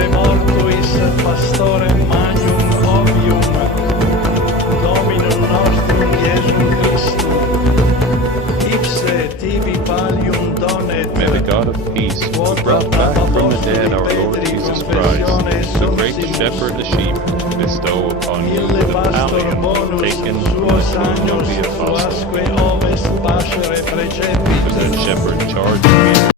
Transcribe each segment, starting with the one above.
de mortuis pastorem magnum ovium, Dominum nostrum Iesum Christum, ipse tibi pallium donet. May the God of peace, who brought back from the dead our Lord Jesus Christ, the great shepherd of sheep, bestow upon you the pallium taken from the throne of the apostles. For that shepherd charged me.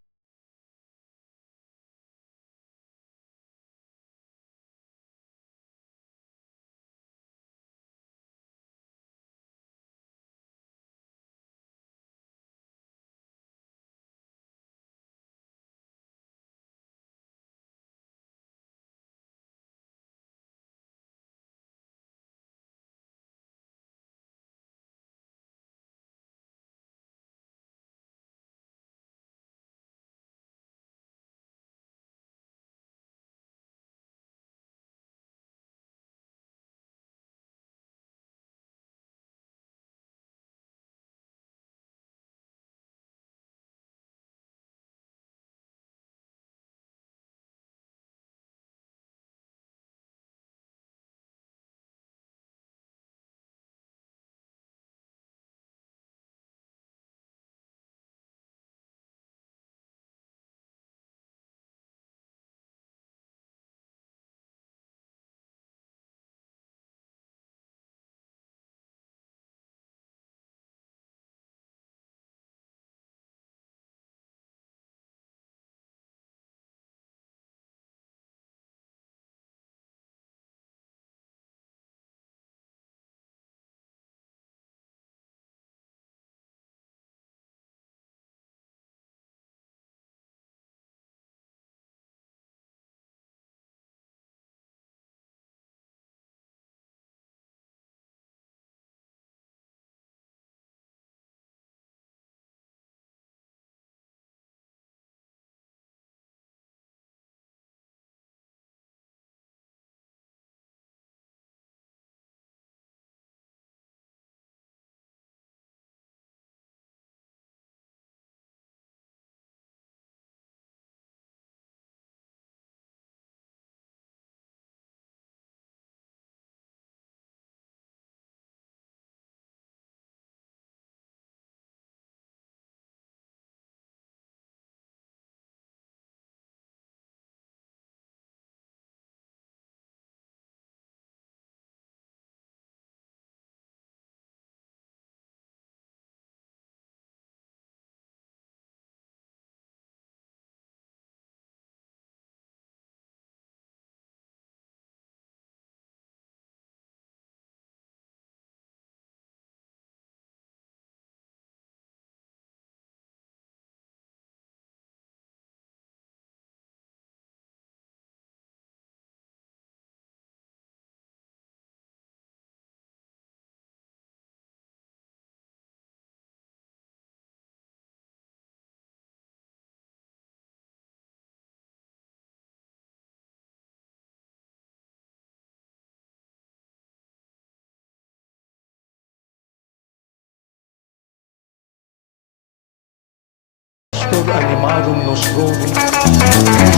Animarum nostrorum,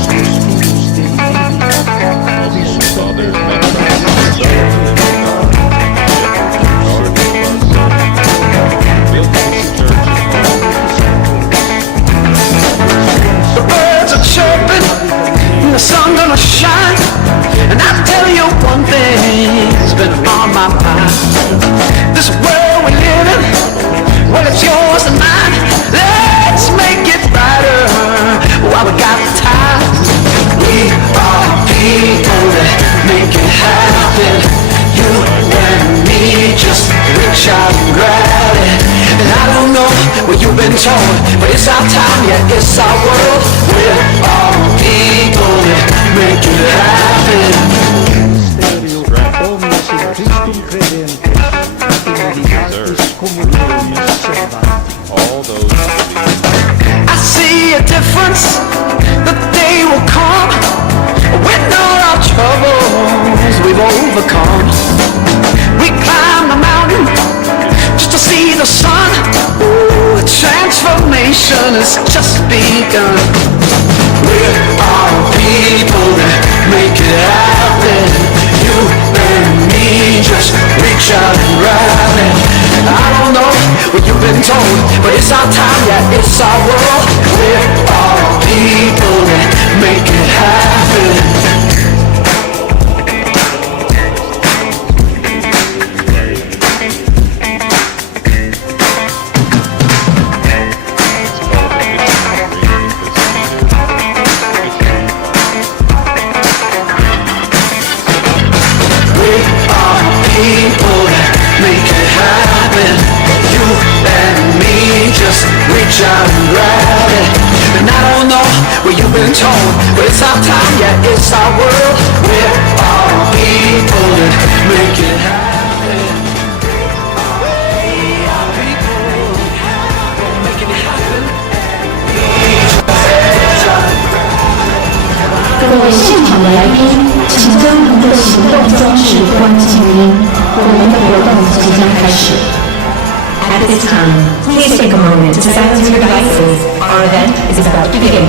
Christus Dei Vivi, Fathers, The birds are chirping, and the sun gonna shine. And I tell you one thing's been on my mind. This world we live in, well, it's yours and mine. Let's make it brighter while we got time. We are people that make it happen. You and me, just reach out and grab it. And I don't know what you've been told, but it's our time, yeah, it's our world. We're all people that make it happen. all those I see a difference, the day will come when all our troubles we've overcome. We climb the mountain just to see the sun. Ooh, the transformation has just begun. We're all people that make been told, but it's our time, yeah, it's our world. We're all people that make it happen. Reach out and grab it. And I don't know what you've been told, but it's our time, yeah, it's our world. We're all people that make it happen. We are people that make it happen. 各位现场的来宾，请将您的行动装置关静音，我们的活动即将开始。At this time, please take a moment to silence your devices. Our event is about to begin.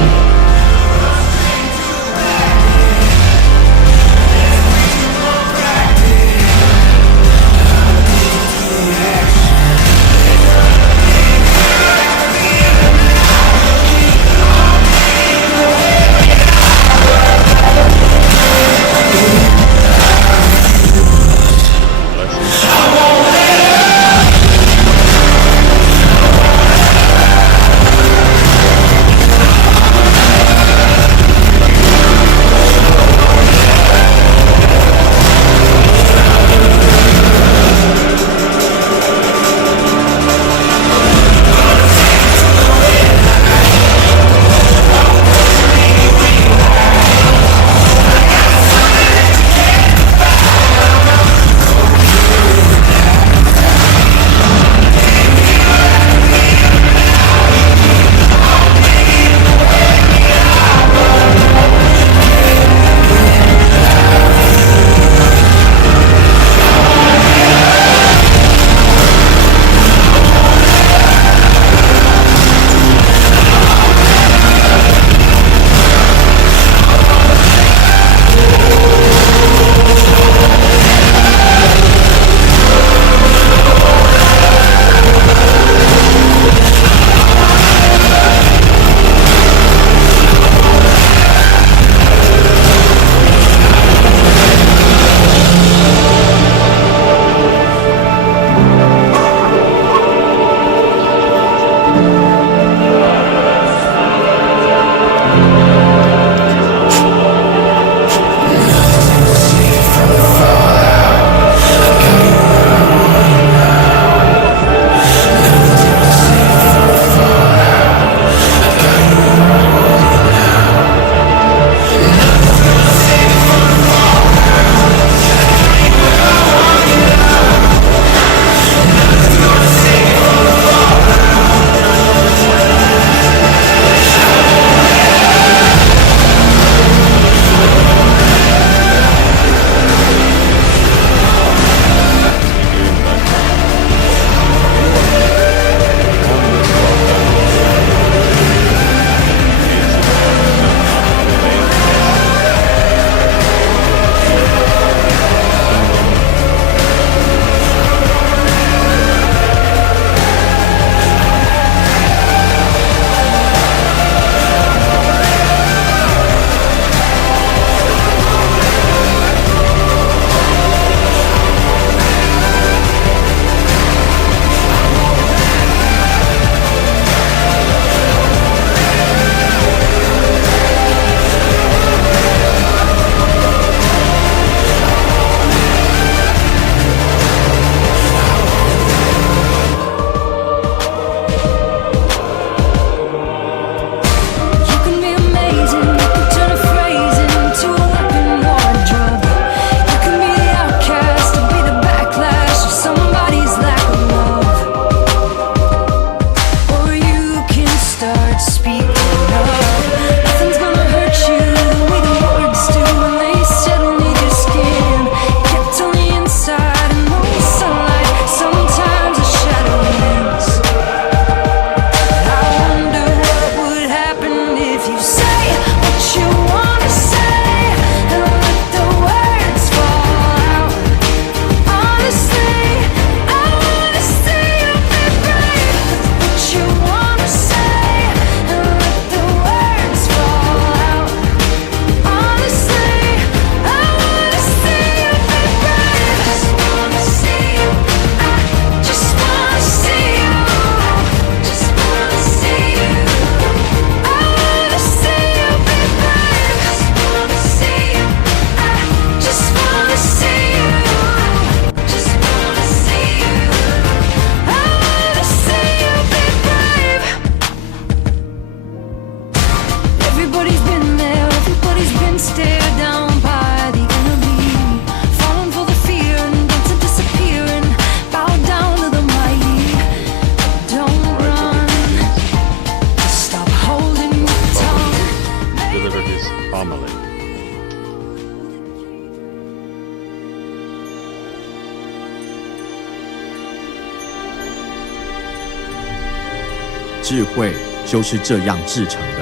智慧就是这样制成的，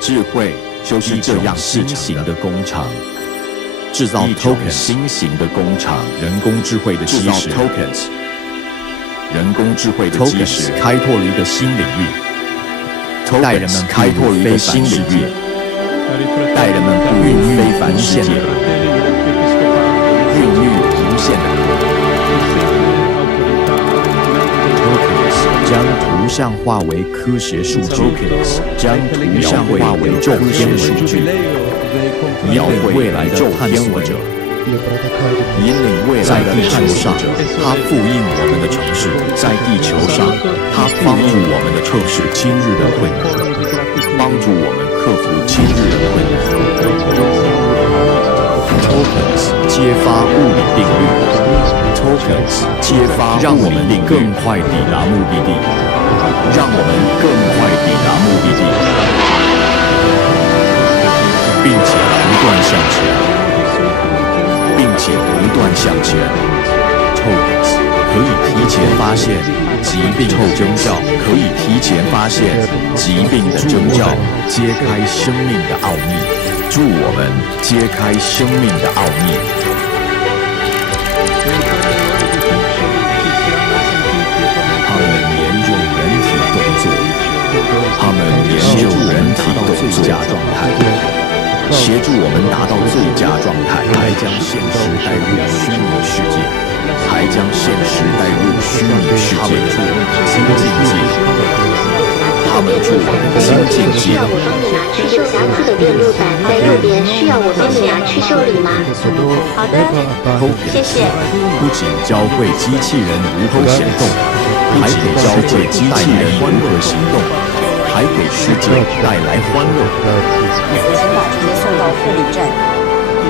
智慧就是这样新型的工厂，制造 tokens 新型的工厂，人工智慧的基石 tokens， 人工智慧的基石开拓了一个新领域，带人们开拓了一个新领域，带人们步入非凡世界，孕育无限的将图像化为科学数据，将图像化为周边数据，引领未来的探索者，引领未来的探索者。它复印我们的城市，在地球上，它帮助我们的克服今日的困难，帮助我们克服今日的困难。Tokens 揭发物理定律 ，Tokens 揭发让我们更快抵达目的地，让我们更快抵达目的地，并且不断向前，并且不断向前。Tokens 可以提前发现疾病的征兆，可以提前发现疾病的征兆，揭开生命的奥秘。助我们揭开生命的奥秘。他们研究人体动作，他们研究人体动作最佳状态，协助我们达到最佳状态，还将现实带入虚拟世界，还将现实带入虚拟世界。他们助我们新境界。我帮你拿去修瑕疵的电路板在右边，需要我帮你拿去修理吗？好的，谢谢。不仅教会机器人如何行动，还给教会机器人如何行动，还给世界带来欢乐。请把这些送到护理站。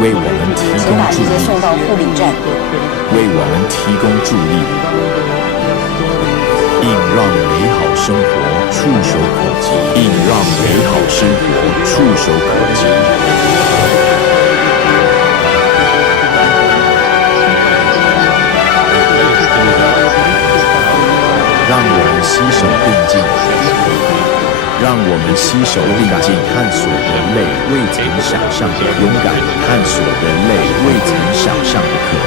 为我们提供助力。送到护理站。为我们提供助力。应让美好生活触手可及，应让美好生活触手可及。让我们携手并进，让我们携手并进，探索人类未曾想象的勇敢，探索人类未曾想象的可能。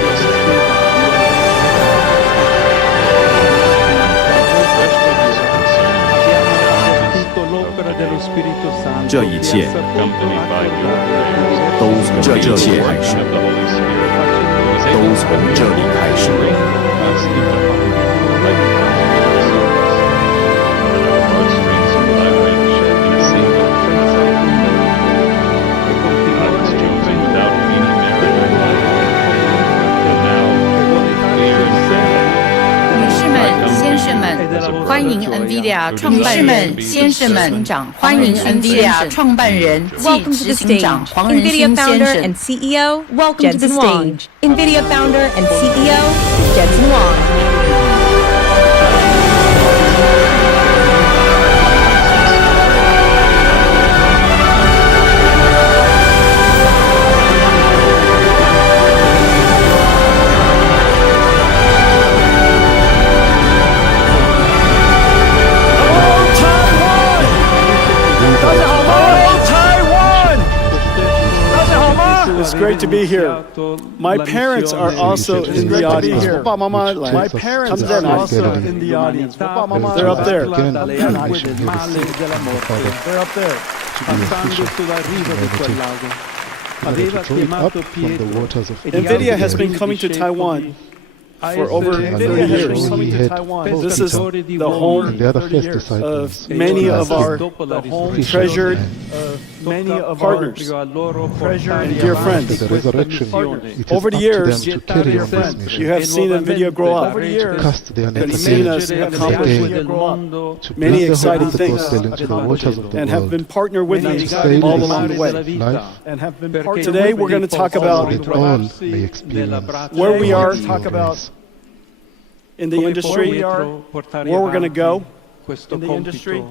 这一切都从这里开始，都从这里开始。欢迎 Nvidia 创办人先生们，欢迎 Nvidia 创办人暨执行长黄仁勋先生。CEO Jensen Huang. Nvidia founder and CEO Jensen Huang. It's great to be here. My parents are also in the audience. My parents are also in the audience. They're up there. They're up there. Nvidia has been coming to Taiwan for over 30 years. This is the home of many of our treasured partners and dear friends. Over the years, you have seen Nvidia grow up and seen us accomplish many exciting things and have been partnered with us all along the way. Today we're going to talk about where we are, talk about in the industry, where we're going to go in the industry,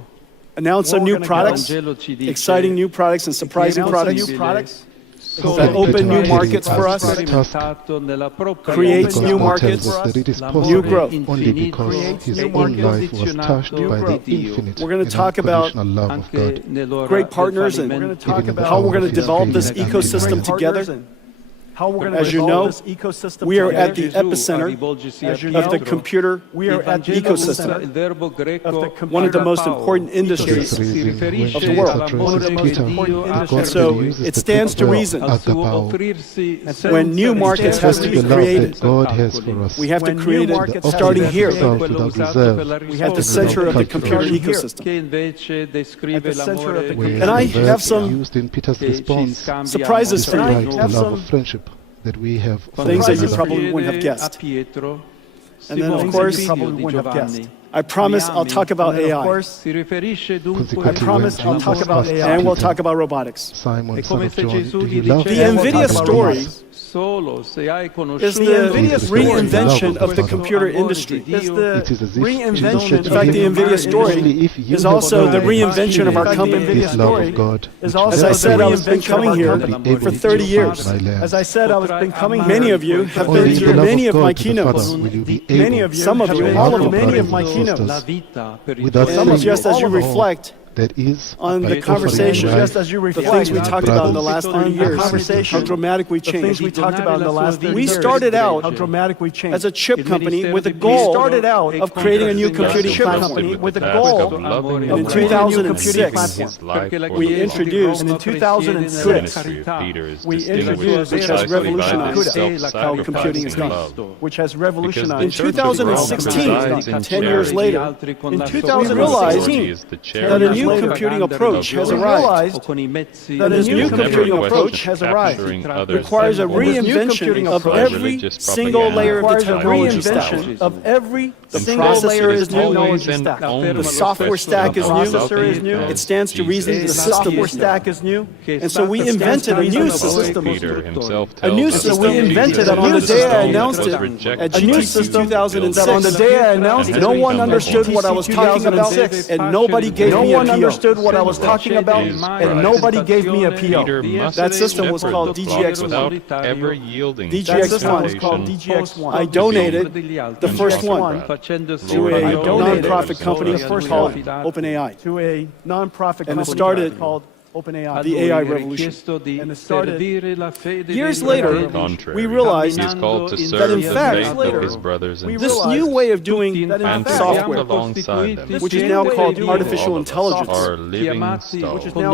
announce some new products, exciting new products and surprising products, that open new markets for us, creates new markets, new growth. Only because his own life was touched by the infinite We're going to talk about love of God. great partners and how we're going to develop this ecosystem together. As you know, we are at the epicenter of the computer ecosystem, one of the most important industries of the world. So it stands to reason when new markets have to be created, we have to create it starting here at the center of the computer ecosystem. And I have some surprises for you. That we have things that you probably wouldn't have guessed. And then, of course, I promise I'll talk about AI. I promise I'll talk about AI, and we'll talk about robotics. Simon, son of John, do you love the Nvidia story is the Nvidia's reinvention of the computer industry. In fact, the Nvidia story is also the reinvention of our company. As I said, I was been coming here for 30 years. Many of you have been to many of my keynotes. Some of you, all of them, many of my keynotes. Just as you reflect on the conversation, the things we talked about in the last 30 years, how dramatic we changed. We started out as a chip company with a goal of creating a new computing platform. In 2006, we introduced which has revolutionized how computing is done. In 2016, 10 years later, we realized that a new computing approach has arrived. Requires a reinvention of every single layer of the technology stack. The processor is new, the software stack is new, it stands to reason the system stack is new, and so we invented a new system. A new system we invented on the day I announced it at GTC 2006. On the day I announced it, no one understood what I was talking about, and nobody gave me a PO. And nobody gave me a PO. That system was called DGX1. DGX1. I donated the first one to a non-profit company called OpenAI. And it started the AI revolution. Years later, we realized that in fact, this new way of doing software, which is now called artificial intelligence,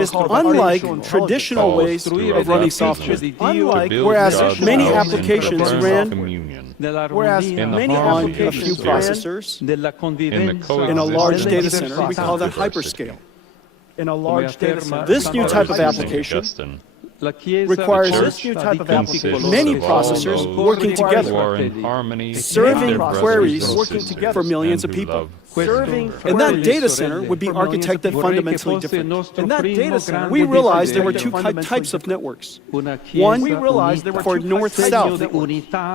is unlike traditional ways of running software. Whereas many applications ran on a few processors in a large data center, we call that hyperscale. This new type of application requires many processors working together, serving queries for millions of people. And that data center would be architected fundamentally different. In that data center, we realized there were two types of networks. One for north-south,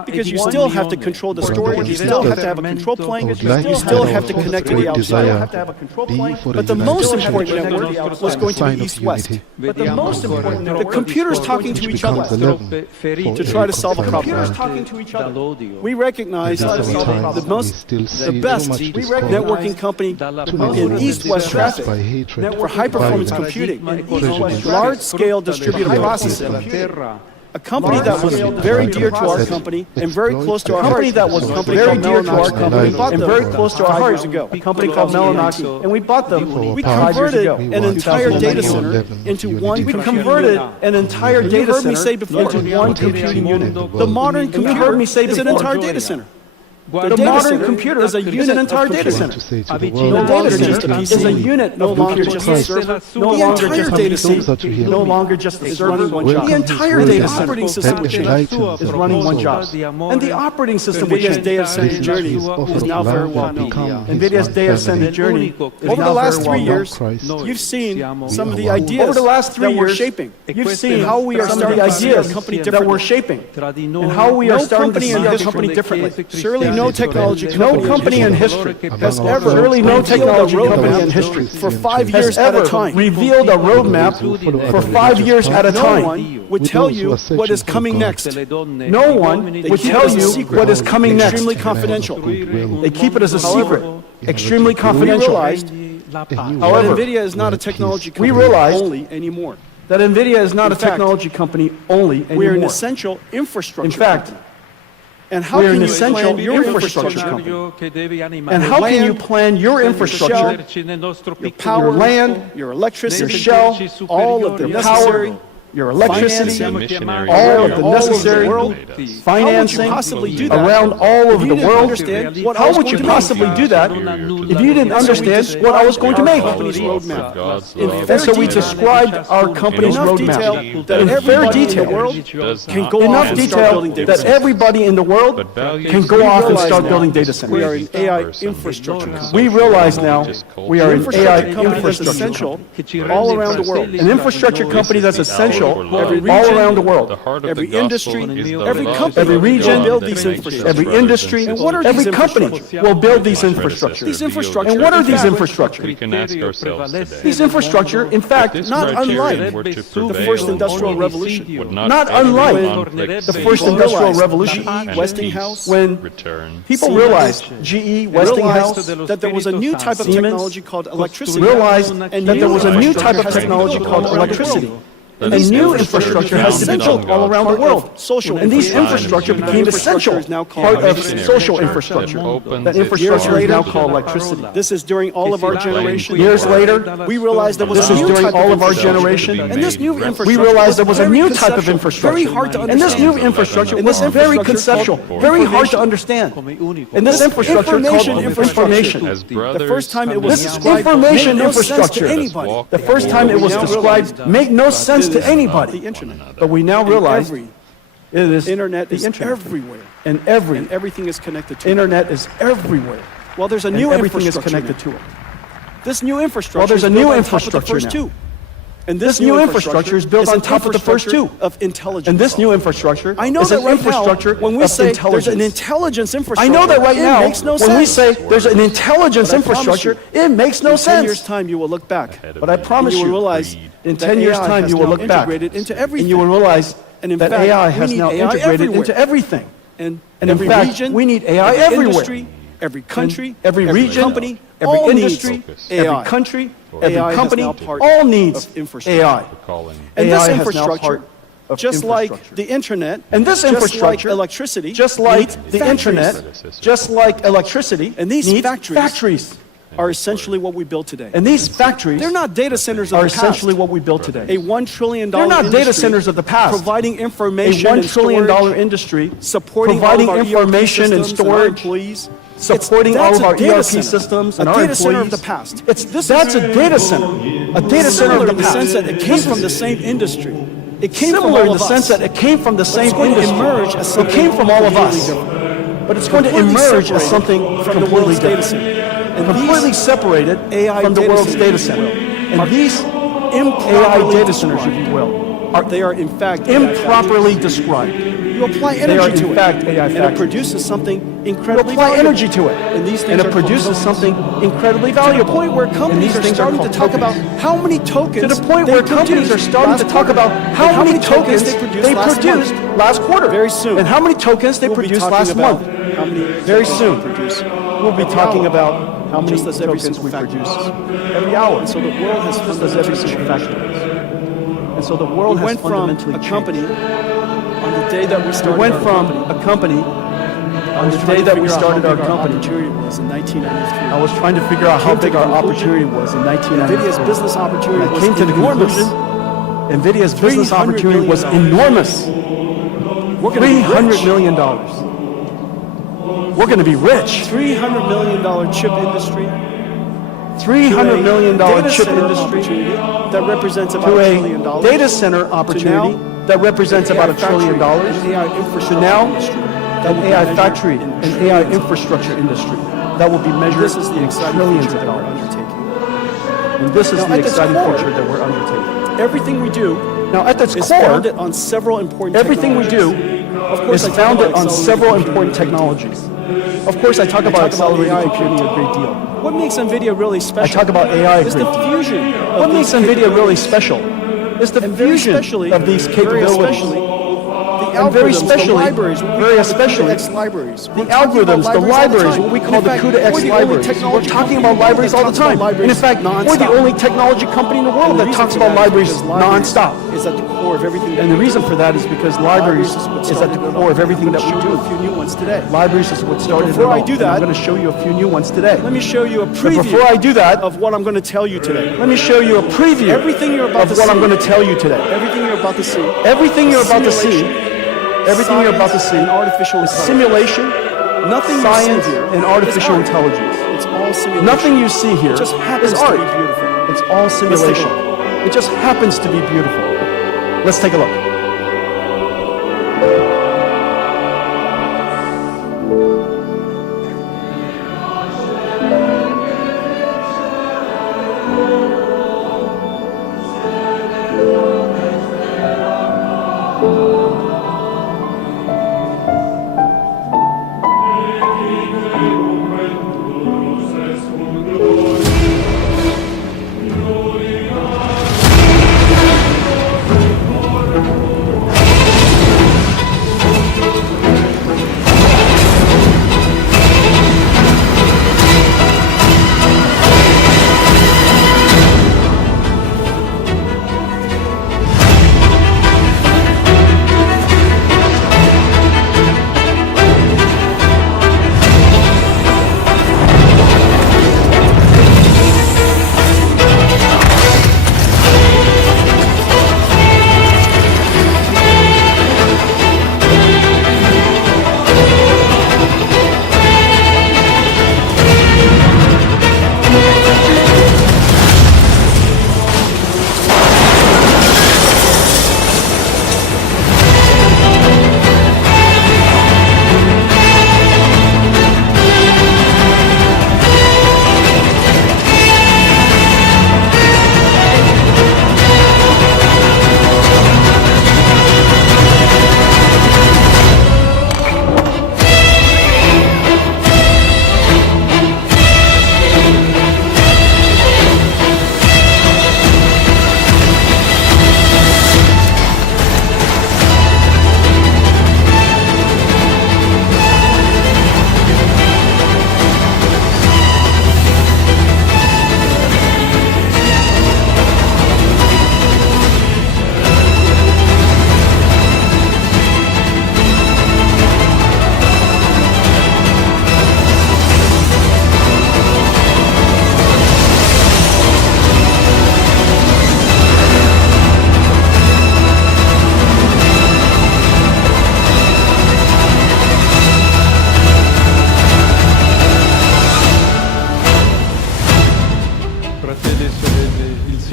because you still have to control the storage, you still have to have a control plane, you still have to connect to the outside. But the most important network was going to be east-west. The computers talking to each other to try to solve a problem. We recognized the best networking company in east-west traffic for high-performance computing, large-scale distributed processing. A company that was very dear to our company and very close to our heart. Very dear to our company and very close to our heart years ago. A company called Melanaki. And we bought them. We converted an entire data center into one. We converted an entire data center into one computing unit. The modern computer is an entire data center. The modern computer is an entire data center. The data center is a unit, no longer just a server, no longer just a data center, no longer just a server, the entire data operating system is running one job. And the operating system, NVIDIA's data center journey, is now very well known. NVIDIA's data center journey, over the last 3 years, you've seen some of the ideas that we're shaping. You've seen how we are starting ideas that we're shaping, and how we are starting to see our company differently. Surely no no technology company in history has ever for 5 years at a time revealed a roadmap for 5 years at a time. No one would tell you what is coming next. No one would tell you what is coming next. Extremely confidential. They keep it as a secret. Extremely confidential. However, Nvidia is not a technology company only anymore. That Nvidia is not a technology company only anymore. We're an essential infrastructure. In fact, and how can you plan your infrastructure company? And how can you plan your infrastructure, your power, your land, your electricity, your shell, all of the power, your electricity, all of the necessary financing around all over the world? How would you possibly do that if you didn't understand what I was going to make? And so we described our company's roadmap in very detail, enough detail that everybody in the world can go off and start building data centers. We are an AI infrastructure company. We realize now we are an AI infrastructure all around the world. An infrastructure company that's essential all around the world. Every industry, every company, every region, every industry, every company will build these infrastructures. And what are these infrastructures? These infrastructure, in fact, not unlike the first industrial revolution. Not unlike the first industrial revolution, Westinghouse, when people realized, GE, Westinghouse, that there was a new type of technology called electricity. Realized that there was a new type of technology called electricity. And new infrastructure has essential all around the world. And these infrastructure became essential part of social infrastructure. That infrastructure is now called electricity. This is during all of our generation. Years later, we realized there was a new type of infrastructure. And this new infrastructure, we realized there was a new type of infrastructure. Very hard to understand. And this new infrastructure was very conceptual, very hard to understand. And this infrastructure called information. The first time it was described, information infrastructure. The first time it was described, made no sense to anybody. But we now realize it is internet is everywhere. And everything is connected to it. Internet is everywhere. Well, there's a new everything is connected to it. This new infrastructure. Well, there's a new infrastructure now. And this new infrastructure is built on top of the first two. Of intelligence. And this new infrastructure, I know that right now, when we say there's an intelligence infrastructure, I know that right now, when we say there's an intelligence infrastructure, it makes no sense. In 10 years' time, you will look back. But I promise you, realize in 10 years' time, you will look back, and you will realize that AI has now integrated into everything. And in fact, we need AI everywhere. Every country, every region, company, every industry, every country, every company, all needs AI. And this infrastructure, just like the internet, and this infrastructure, electricity, just like the internet, just like electricity, and these factories are essentially what we build today. And these factories, they're not data centers of the past. Are essentially what we build today. A $1 trillion they're not data centers of the past. Providing information, a $1 trillion industry, supporting providing information and storage, employees, supporting all of our ERP systems and our employees. A data center of the past. That's a data center. A data center of the past. In the sense that it came from the same industry. It came from all of us. In the sense that it came from the same industry. It came from all of us. But it's going to emerge as something completely different. And completely separated from the world's data center. And these AI data centers, if you will, they are in fact improperly described. You apply energy to it, and it produces something incredibly valuable. You apply energy to it, and it produces something incredibly valuable. To the point where companies are starting to talk about how many tokens. To the point where companies are starting to talk about how many tokens they produced last quarter, very soon, and how many tokens they produced last month. Very soon, we'll be talking about how many tokens we produce every hour. And so the world has just as every single factor. And so the world has fundamentally changed. On the day that we started, went from a company on the day that we started our company. Was in 1993. I was trying to figure out how big our opportunity was in 1993. Nvidia's business opportunity was came to the conclusion. Nvidia's business opportunity was enormous. $300 million. We're going to be rich. $300 million chip industry. $300 million chip industry that represents about $1 trillion. Data center opportunity that represents about $1 trillion. To now, an AI factory, an AI infrastructure industry that will be measured in trillions of dollars. And this is the exciting future that we're undertaking. Everything we do, now at its core, is founded on several important technologies. Everything we do is founded on several important technologies. Of course, I talk about accelerated computing a great deal. What makes Nvidia really special? I talk about AI a great deal. The fusion. What makes Nvidia really special is the fusion of these capabilities. And very especially, the algorithms, the libraries, what we call the Computex libraries. We're talking about libraries all the time. And in fact, we're the only technology company in the world that talks about libraries non-stop. Is at the core of everything. And the reason for that is because libraries is at the core of everything that we do. A few new ones today. Libraries is what started it all. Before I do that, I'm going to show you a few new ones today. Let me show you a preview. Before I do that, of what I'm going to tell you today. Let me show you a preview. Everything you're about to see. Of what I'm going to tell you today. Everything you're about to see. Everything you're about to see. Everything you're about to see, artificial simulation, nothing science and artificial intelligence. It's all simulation. Nothing you see here just happens to be beautiful. It's all simulation. It just happens to be beautiful. Let's take a look.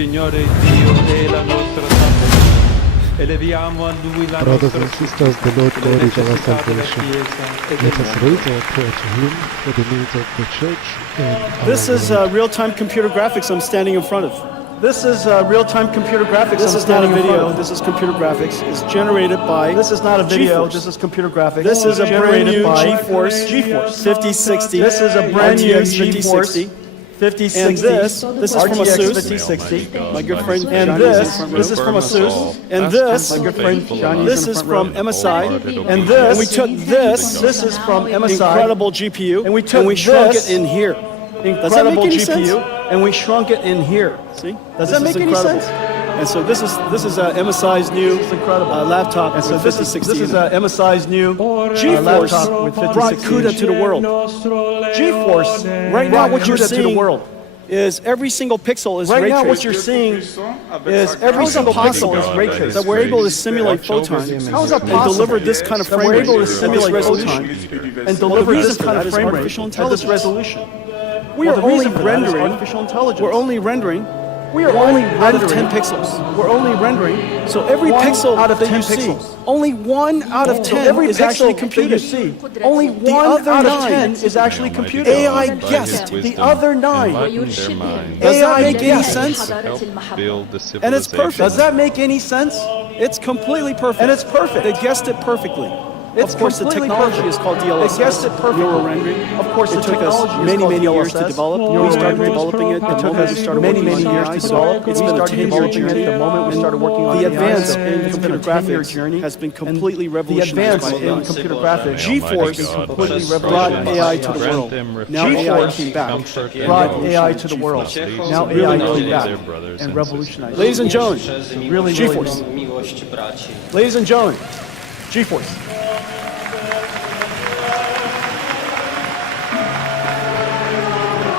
Signore Dio della nostra salvezza. Eleviamo a Lui la Brothers nostra and sisters, the Lord God is our salvation. Let us raise our prayer to Him for the needs of the church and This is real-time computer graphics I'm standing in front of. This is real-time computer graphics. This is not a video. This is computer graphics. It's generated by. This is not a video. This is computer graphics. This is a brand new GeForce 5060. This is a brand new GeForce 5060. And this is from ASUS. 5060. My good friend. And this is from ASUS. And this, my good friend Johnny. This is from MSI. And this. And we took this. This is from MSI. Incredible GPU. And we took. And we shrunk it in here. Incredible GPU. And we shrunk it in here. See? Does that make any sense? And so this is MSI's new laptop. And so this is MSI's new GeForce brought CUDA to the world. GeForce right now what you're seeing is every single pixel is ray traced. Right now what you're seeing is every single pixel is ray traced. That we're able to simulate photons. How is that possible? And deliver this kind of frame rate. We're able to simulate photons and deliver this kind of frame rate at this resolution. We are only rendering artificial intelligence. We're only rendering. We are only out of 10 pixels. We're only rendering. So every pixel out of 10 pixels, only 1 out of 10 is actually computed. Only 1 out of 10 is actually computed. AI guessed the other 9. Does that make any sense? And it's perfect. Does that make any sense? It's completely perfect. And it's perfect. They guessed it perfectly. Of course, the technology is called DLSS. It guessed it perfectly. Neural rendering. Of course, it took us many years to develop. We started developing it. It took us many years to develop. It's been a 10-year journey. The moment we started working on the advance in computer graphics has been completely revolutionized by AI. Computer graphics. GeForce completely brought AI to the world. Now AI came back. Brought AI to the world. Now AI came back and revolutionized. Ladies and gentlemen, GeForce. Ladies and gentlemen, GeForce.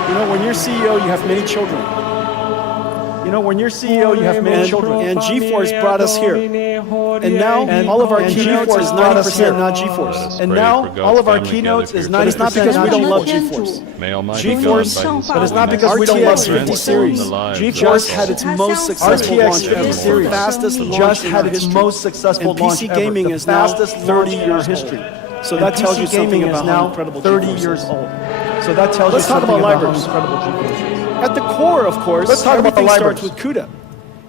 You know, when you're CEO, you have many children. You know, when you're CEO, you have many children. And GeForce brought us here. And now, all of our keynotes is 90% not GeForce. And now, all of our keynotes is 90% It's not because we don't love GeForce. GeForce, but it's not because we don't love RTX 50 series. GeForce had its most successful launch ever. Series Fastest just had its most successful launch PC ever. gaming The is now fastest 30 launch years in history. history. So that tells you something about how incredible 30 GeForce years is. old. So that tells Let's you talk something about about how libraries. incredible GeForce is. At the core, of course, Let's talk about the everything libraries. starts with CUDA.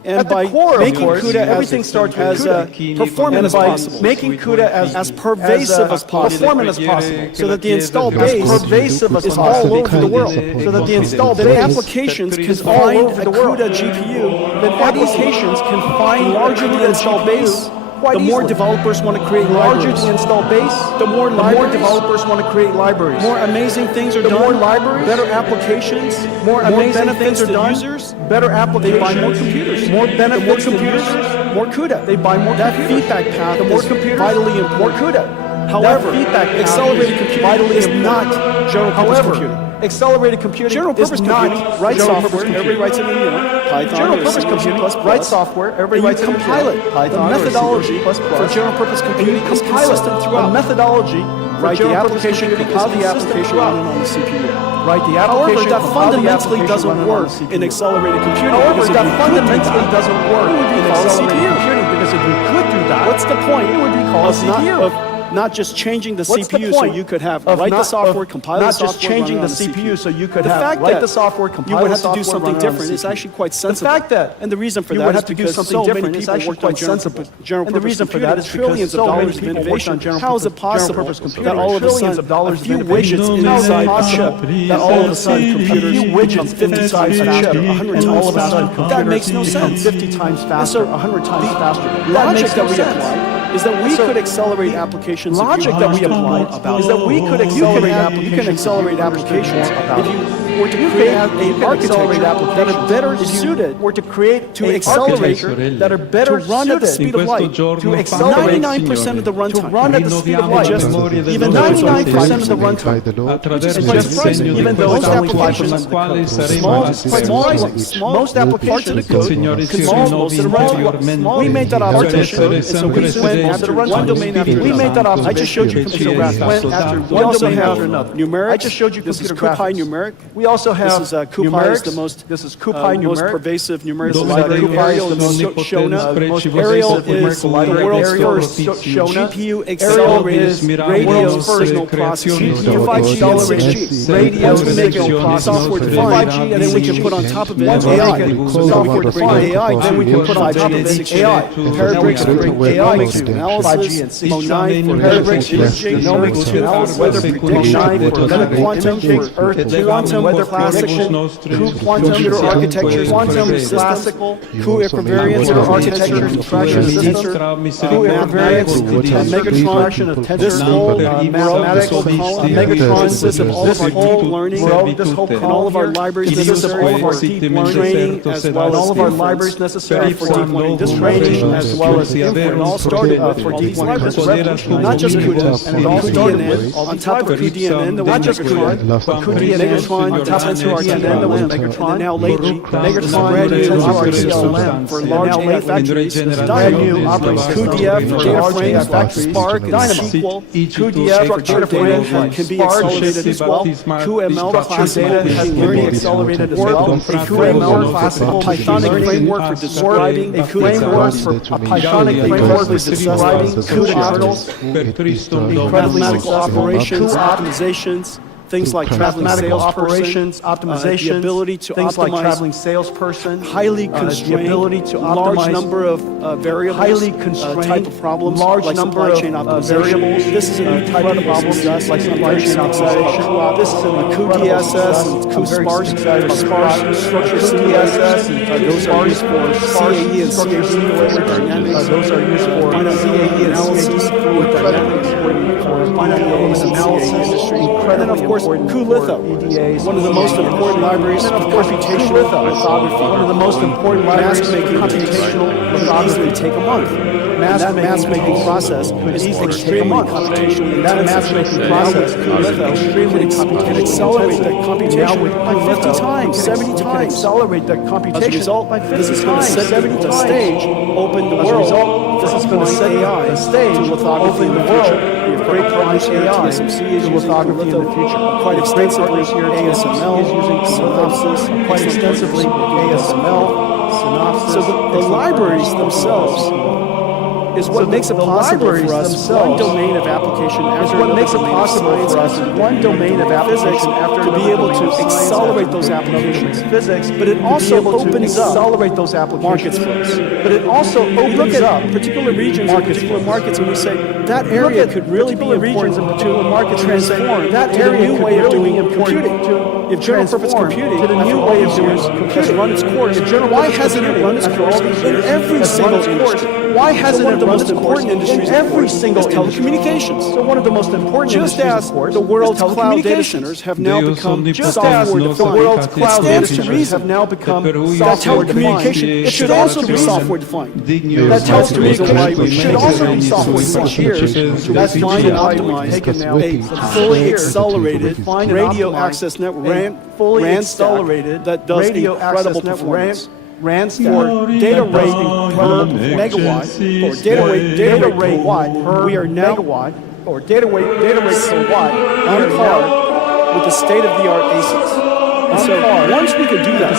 And At the by core, of making course, CUDA everything starts with CUDA. performant as by possible, making CUDA as pervasive as possible, performant as possible, so that the install as base pervasive as is possible, all over the world. so that the install That base applications can is all find over a the world. CUDA GPU, That applications can find larger than the install base. The more developers want to create larger libraries. the install base, The more developers want to create libraries. more amazing things are The done. more libraries, better applications, more amazing benefits things are to done. users. Better They applications, buy more computers. more benefits more to computers, users. more CUDA. They buy more That computers. feedback path The more is computers, vitally more important. CUDA. However, That feedback path accelerated is computing vitally is important. not general purpose computing. Accelerated computing General purpose is not computing writes general software. purpose Everybody writes it in Python. General or purpose C++. computing writes software. Everybody And writes you it in compile it. Python The or methodology C++. for general purpose And you computing is compile it. consistent The throughout. methodology for Write the general purpose application, computing compile is the consistent application, throughout. run it on the CPU. Write the However, application. that compile the fundamentally application, doesn't run it on work the CPU. in accelerated computing. However, because if that you could do fundamentally that, doesn't work it would be in called accelerated CPU. computing because if we could do that, What's the point it would be called of CPU. not just changing the What's the CPU so point you could have of write the not- software, of compile the not software, just changing run it the on CPU so you could The have fact write that the software, you compile would the have to do software, something run it on the different is CPU. actually quite The sensible. fact that And the reason for you that would is have to do because something so many different is people actually worked on quite sensible. general And the purpose reason for computing. that is because Trillions of so many dollars of people worked innovation. on general How is it purpose possible computing. that all of a Trillions sudden of dollars a few of innovation. widgets How is it inside a possible chip that all of a sudden computers a few widgets 50 times faster, 100 and all times of a sudden faster? That makes no become sense. 50 times faster, 100 times faster. That Logic makes that no we sense. apply is that we So could accelerate applications. if you Logic that we understood apply more about is that we could You accelerate can applications. accelerate applications if you were to You create can an accelerate architecture that are better suited or to create to an accelerate architecture that are better to run at the suited speed of light, to accelerate 99% of the runtime. to run at the speed of light. Just even 99% of the runtime. Attraverso It's just il segno even di though questa most con la applications quale saremo small, assistiti. most applications Signori, si rinnovi interiormente. We made that Deve application, essere and so sempre we went fedeli after al one domain after Spirito We made that Santo, I just showed you che computer ci graphics. aiuta Went after soltanto We one also domain have after another. numerics. I just showed you This is computer CuPy graphics. numeric. We also have This is CuPy is numerics. the most This is CuPy most numeric. pervasive numerical Dove library. Deus Arial is omnipotens Shona. precibus Arial et is the numerical world's Arial first propitius. GPU Arial accelerated is radio Miraculous signal creationis processing. et 5G and 6G. Messi, Radio et signal creationis software nostre defined, mirabili, and then we can put on top of it et AI. Deus So now we can bring omnipotens AI, then we can put on top of it 6G, AI. Parabricks to bring web AI content. to analysis, 5G and 6G. Mo9 for Parabricks imaging, genomics to analysis, weather prediction, Seculare quantum imaging, for Earth, quantum weather classical, prediction, quantum computer architectures, quantum Quantum systems, classical, co-equivariance Quantum architecture, fraction systems, co-equivariance, Megatron, this whole mathematical Megatron consists of all of our deep learning, this whole and all of our libraries necessary for deep learning training, as well as all of our inference. libraries necessary for deep learning. This Training as well as inference all started for deep learning, not just CUDA, and all DNN on top of cuDNN, that was Megatron, Megatron on top of cuDNN, that was Megatron, and now lately, Megatron brand new operating system for large AI factories, brand new operating cuDF for data frames, Spark, and SQL, cuDF structured data can be accelerated as well, cuML classical machine learning accelerated as well, a cuML classical Pythonic framework for describing a framework for a Pythonic framework for describing CUDA models, mathematical operations, optimizations, things like mathematical operations, optimization, the ability to things like optimize traveling salesperson, highly constrained, the ability to large optimize number of variables, highly constrained type of problems, large like number supply chain of optimization. variables. This is an type of problems discussed, like supply chain optimization. This is a CUDSS and CUSPARS, structured CDSS, and those are used for CAE and CAD dynamics. Those are used for CAE analysis, dynamics, for finite element analysis, and then of course CULitho, one of the most important libraries for computational lithography. One of the most important libraries for computational lithography. Easily take a month. That mask-making process is extremely computational. And that mask-making process can accelerate that computation by 50 times, 70 times. Accelerate that computation. As a result, by 50 this is going to set the stage, open the world. This is going to set the stage, open the world. We have great partners here. TSMC is using lithography in the future quite extensively. ASML is using synopsis quite extensively. ASML, synopsis. So the libraries themselves is what makes it possible for us one domain of application after what makes it possible for us one domain of application after to be able to accelerate those applications. Physics, but it also opens up accelerate those applications. Markets for us. But it also opens up particular regions and particular markets, and we say that area could really be important and particular markets transform that area new way of doing computing. If general purpose computing to the new way of doing has run its course, why hasn't it run its course in every single industry? Why hasn't it run its course industries in every single telecommunications? So one of the most important just as the world's cloud data centers have now become just as the world's cloud data centers have now become software telecommunication defined. It should also be software defined. That telecommunication should also be software defined. Years to define and optimize a fully accelerated radio access network, fully accelerated that does incredible performance. For data rate per megawatt, or data rate per watt, we are now megawatt, or data rate per watt on par with the state-of-the-art ASICs. And so once we could do that,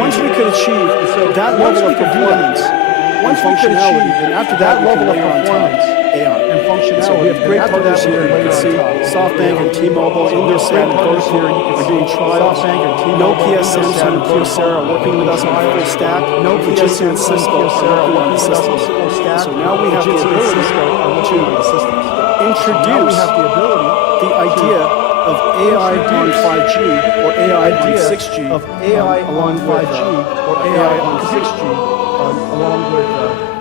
once we could achieve that level of performance, and functionality, and after that level of performance, AI and functionality. So we have great partners here. You can see SoftBank and T-Mobile, Indoset, and both here are doing trials. Nokia, Samsung, and Kyocera are working with us on full stack. Nokia, and Cisco are working on the systems. So now we have the ability to introduce the idea of AI on 5G or AI on 6G, of AI on 5G or AI on 6G, along with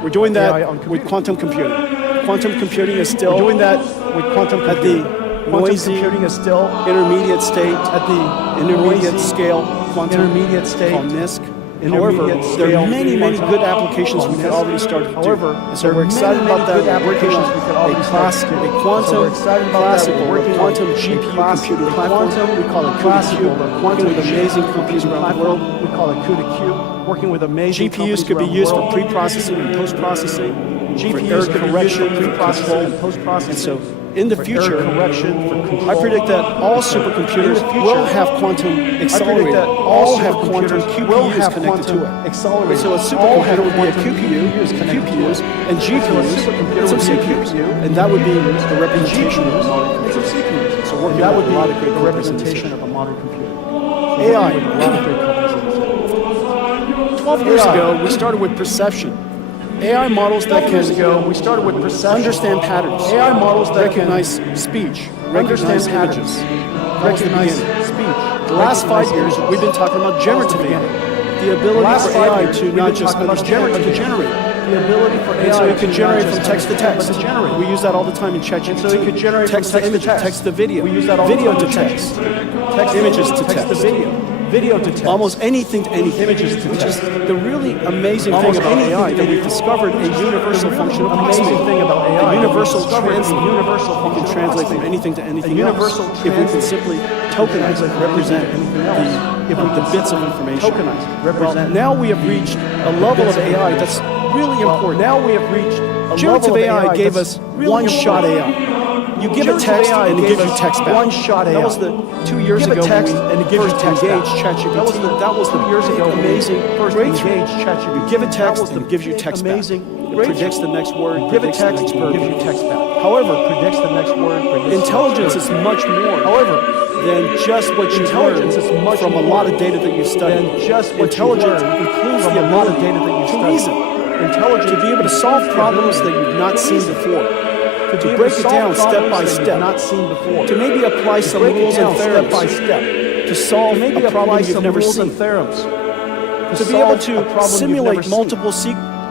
we're doing that with quantum computing. Quantum computing is still doing that with quantum at the noisy computing is still intermediate state, at the intermediate scale quantum intermediate state called NISC. However, there are many good applications we could already start to do. However, so we're excited about that. We're working on a quantum classical or quantum GPU computing platform. We call it classical or quantum with amazing companies around the world. We call it CUDA-Q, working with amazing GPUs could be used for pre-processing and post-processing. GPUs could be correction, pre-processing, and post-processing. And so in the future, I predict that all supercomputers will have quantum accelerators. All have quantum QPUs connected to it. And so a supercomputer would be a QPUs, and GPUs, and some CPUs. And that would be the representation of a modern computer. So working that would be a lot of great representation of a modern computer. AI. 12 years ago, we started with perception. AI models that can understand patterns. AI models that recognize speech, recognize images, recognize speech. The last 5 years, we've been talking about generative AI. The ability for AI to not just understand, but to generate. The ability for AI so it can generate from text to text. We use that all the time in ChatGPT. So it can generate text to image, text to video. We use that all video to text, images to text, video to text. Almost anything to anything. Images to text. Which is the really amazing thing about AI, that we've discovered a universal function of amazing thing about AI. A universal translate. You can translate from anything to anything else. If we can simply tokenize it, represent the bits of information. Well, now we have reached a level of AI that's really important. Now we have reached generative AI gave us one-shot AI. You give a text and it gives you text back. One-shot AI. That was the 2 years ago and it gives you text engaged ChatGPT. That was the 2 years ago amazing first engaged ChatGPT. You give a text and it gives you text back. predicts the next word, give a predicts the text, next it verb. gives you text back. However, Predicts the next word, predicts intelligence the is next much more However, than just what you learn intelligence is much from a more lot of data that you study. than just what Intelligence you learn includes from the a lot of ability data that you to study. reason, Intelligence to be able to solve problems that you've not seen before, to break it down step by step, not seen before, to maybe apply some break it rules and down step theorems, by step, to solve maybe a problem apply you've some never rules seen, and theorems, to be able solve a problem to you've simulate never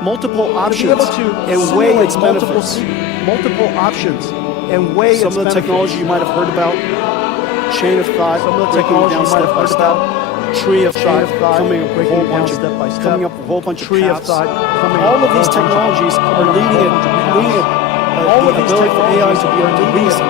multiple options to be able to and weigh its multiple benefits. multiple options and weigh Some its of the benefits. technology you might have heard about, chain of thought, Some of the breaking technology down you might step have by heard step, about, tree of thought, coming up coming up with a whole bunch of tree of paths. thought, All of these technologies are leading all of these ability for AI to be able to reason.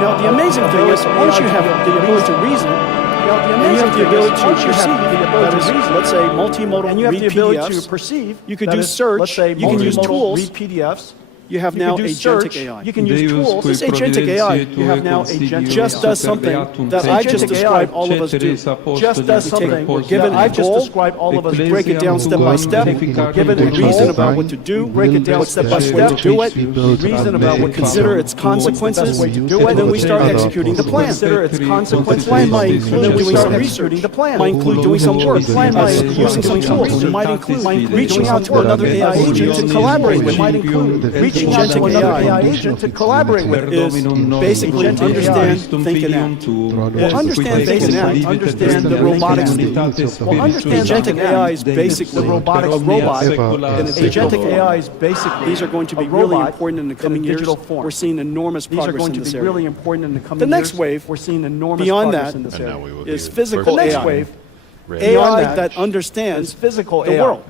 Now, the amazing thing is, once you have the ability to reason, and you have the ability to perceive, that is, let's say, multimodal and you have read the ability PDFs, to perceive, you could that do is, search, let's say, you can use multimodal tools, read PDFs. you have You now can do agentic search, AI. you can use tools. This agentic AI you have now agentic just does something that I just described all of us do. Just does something We're given that a I've just goal, described all of us we break it down step by step, given we a reason goal, about what to do, break it down what step step by by step, step to do it, reason about what consider its consequences, and then we start executing the plan. Consider its The consequences. plan might include Then we doing start some executing research, the plan. might include doing some work, using some tools, it might include reaching out to another AI agent to collaborate with, might include reaching out to another AI agent to collaborate with. is basically understand, think, and act. Well, understand, think, and act. Understand the robotics. Well, understand agentic AI is basically a robot. And agentic AI is basically these are going to be really important in the coming years. We're seeing enormous progress in this area. These are going to be really important in the coming The next years. wave, We're seeing enormous beyond progress that, in this And now area. we will is be physical The next AI. wave, AI that understands physical the AI. world.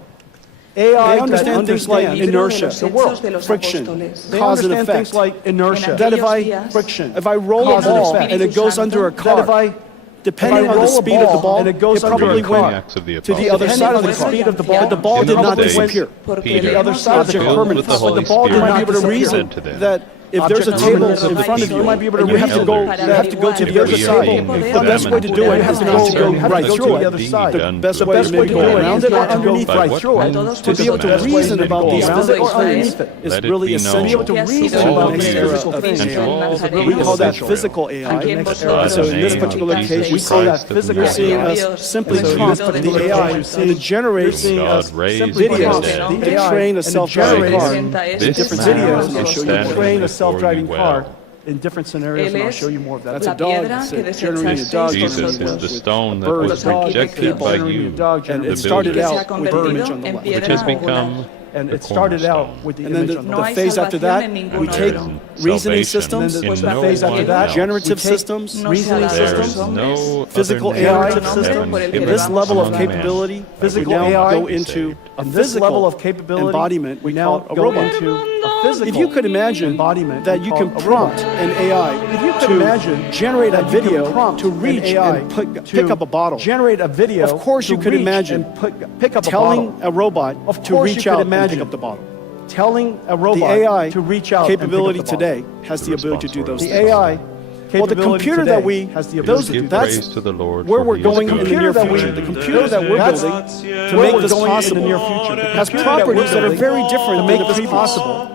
AI They understand things like inertia, the world, friction, They cause and understand things effect. like inertia, That if I roll a cause and ball effect. and it goes under a that if car, I depending on the speed of the ball, and it goes under probably a car, went Acts of the to the apostles. other side of the car. speed of the ball, But the ball In did those not days, disappear. Peter, the other side of the Object car. filled with the Holy The ball, you Spirit, might be able to said reason to them, that if there's a Object table permanent in front of you, you might be able to and you have to go, reason you have to go to the other we are side. being The best way to do it is not to go right through it. The best way to maybe go around it or underneath By right what through it. means To be able to does this reason man about go these around it physical or underneath things it is Let it really be essential known in reason to all the of next you era of and to AI. all the We people call of that Israel. physical AI. By So the in this name particular of case, we Jesus call that Christ of physical. You're seeing Nazareth. us simply So prompt you- the AI and it generates God raised videos from the to dead. train a self-driving car in This different man videos, and I'll is show you standing more. train a before self-driving you car well. in different scenarios, and I'll show you more of that. That's a dog. It's generating a dog. Jesus is the stone that birds, was dogs, rejected people. by you, And the it started builders, out with the image on the left. which has become And the it started out cornerstone. with the And then image the, on the the left. phase after that, we take reasoning systems, in the no phase after one that, else. generative We take systems, reasoning There is systems, no physical other AI name system. given This level of among men capability, Physical we now AI, go into a and this physical level of capability, embodiment. We now call a go robot. into a physical If you could imagine embodiment that you can called a prompt robot. an AI If you could to imagine generate a that you can video prompt to an reach AI and to pick up a bottle, generate a video, of course you to could reach imagine and pick up telling a bottle. a robot Of to course you reach could out and imagine pick up the bottle. telling a robot The AI to reach out capability and pick up the today has the ability to do those The things. AI Well, the capability computer today that we has the those ability to do that's praise to the Lord where for we're he is going in the good. near that we- future. The computer that we're that's building to where make we're this going in the possible near future. The has computer that properties we're that are building very different to than make the this previous. possible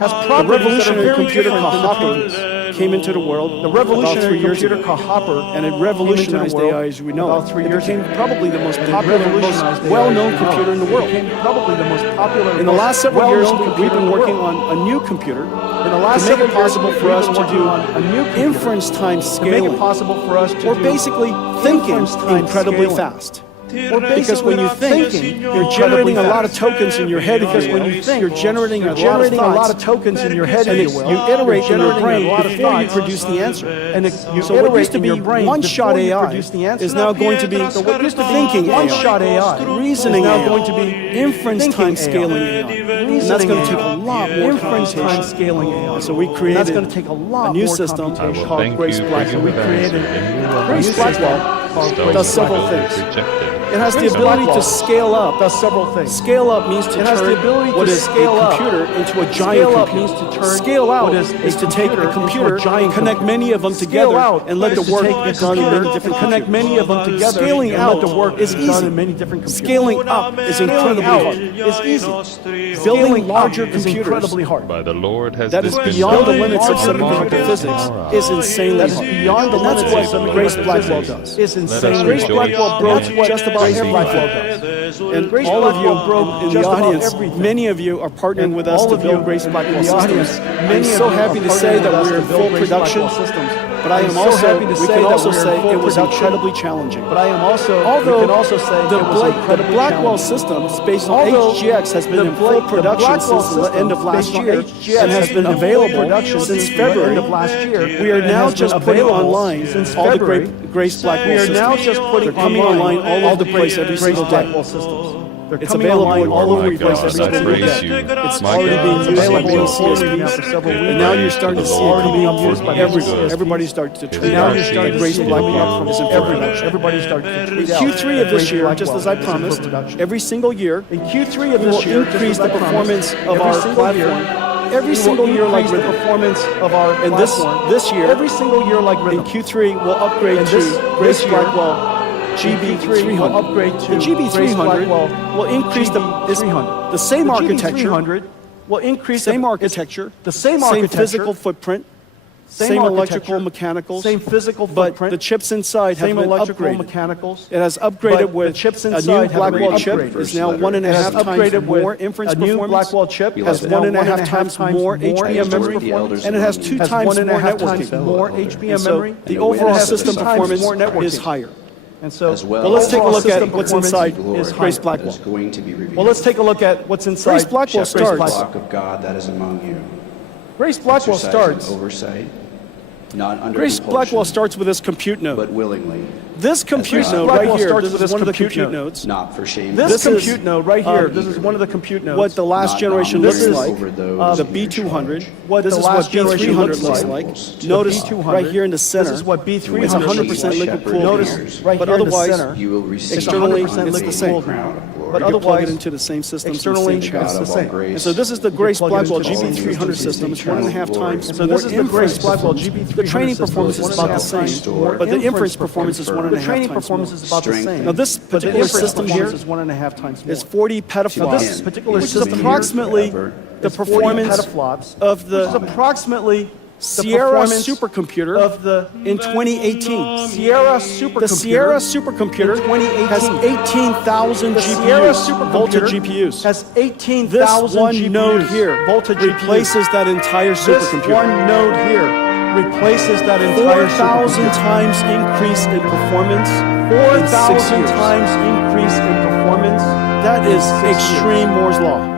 has The properties that are revolutionary very computer different called than the Hopper previous. came into the world The about 3 revolutionary years computer ago, called Hopper and it revolutionized came into the AI world as we know about it. 3 It years became ago. probably the most It popular, most revolutionized AI well-known as we know computer it. in the world. It became probably the most popular. In the last several years, well-known we've computer been in the working world. on a new computer In the to last make it several years, possible for we've us been to working do on a new computer inference time to make scaling, it possible for us to or do basically thinking inference time incredibly scaling. fast. Or Because when you think, you're generating a lot of tokens in your head. Because when you think, you're generating a lot of tokens in your head, and if you will. you iterate in your Generating brain a lot of before you thoughts. produce the answer. And if you So what iterate used to in be your brain one-shot before you AI produce the answer is now going to be So what used to be thinking one-shot AI reasoning is now AI, going to be inference thinking time AI. scaling AI. And that's going to take a lot more inference time computation. scaling AI. So we That's created going to take a lot a new more system I computation will called thank Grace you for Blackwell. giving We created us in your Grace Grace Blackwell called stone does several that things. was rejected. It has the ability to scale up. Does several things. Scale up means to turn what is a computer into a giant computer. Scale out is to take a computer and connect many of them together and let the work be done in many different connect many of them together. Scaling out the work is done in easy. many different computers. Scaling up is incredibly hard. Is easy. Building larger is computers incredibly hard. By the Lord has that this is been beyond the done. limits of semiconductor physics is insanely hard. Beyond the And limits that's of what Grace semiconductor Blackwell physics does. is insane. Grace Blackwell broke just about Grace every Blackwell record. does. And Grace all of Blackwell you broke in the just about audience, everything. many of you are partnering with us all to of build you Grace Blackwell in the audience, systems. many I'm of so you happy are to say partnering that with us we're to in build full Grace production. Blackwell systems. But I I'm am so also, happy to we say can that also we're in say full it was production. incredibly challenging. But I am also, Although we can also say the it was incredibly Blackwell challenging. systems based on Although HGX has been in full production since the end of last year and has been available since February. We are now just putting online all the Grace Blackwell systems. We are now just putting coming online all over the place every single day. It's available all over the place every single day. It's already being used by many CSPs, and now you're starting to see it coming up for everywhere. Everybody starts to tweet out that Grace Blackwell is in production. Everybody started to tweet In out. Q3 of this year, just as I promised, every single year, in Q3 of we will this year, increase the performance of our platform. Every single year, like the performance of our and platform. this year, every single year, like in Q3, we'll upgrade to Grace Blackwell GB300. Upgrade to the GB300 will increase the same architecture. Will increase same architecture, the same physical footprint, same electrical mechanicals, same physical but footprint. the chips inside have same been electrical upgraded. mechanicals. It has upgraded But with the chips a new inside have Blackwell been chip. upgraded. Is now 1.5 times more inference a new performance. Blackwell chip Has now 1.5 times more HBM memory, performance, and it has 2 times more 1.5 times networking. more HBM And so memory. the overall has system 2 times performance more networking. is higher. And so, Well, let's take a look at what's performance inside is Grace higher. Blackwell. Well, let's take a look at what's inside Grace Blackwell starts. Block of God that is among you. Grace Blackwell Exercising starts. oversight, not under Grace compulsion, Blackwell starts with this compute node. but willingly, This compute Grace node right Blackwell here, starts this with is this one of the compute compute node. nodes. not for shame. This This is, compute node right here, this is one of the compute nodes. What the last Not generation dominating looks like, over those the in your B200. charge. What This the is last what generation B300 looks looks like. like. The Notice B200. right here in the center, This is what B300 it's 100% looks like. liquid cooled. Notice right but here in the otherwise, center. You will receive externally, 100% it's liquid the same. cooled. But But you plug it otherwise, into the same systems, externally, the same it's chassis. the same. And so this is the Grace plug it Blackwell into all GB300 system. It's 1.5 times So this is the Grace Blackwell performance. GB300 The training system. performance is about the same, but the inference performance is 1.5 The training times performance more. is about the same. Now this But the particular inference system here performance is 1.5 times more. is 40 Now petaflops, this particular which is system here approximately the is 40 performance petaflops, of the which is approximately Sierra performance supercomputer of the in 2018. Sierra supercomputer. The Sierra supercomputer has 18,000 GPUs, voltage GPUs. Has 18,000 This one GPUs, node here voltage replaces that entire This supercomputer. one node here replaces that entire 4,000 supercomputer. times increase in performance. 4,000 years. times increase in performance. That is 6 extreme Moore's law.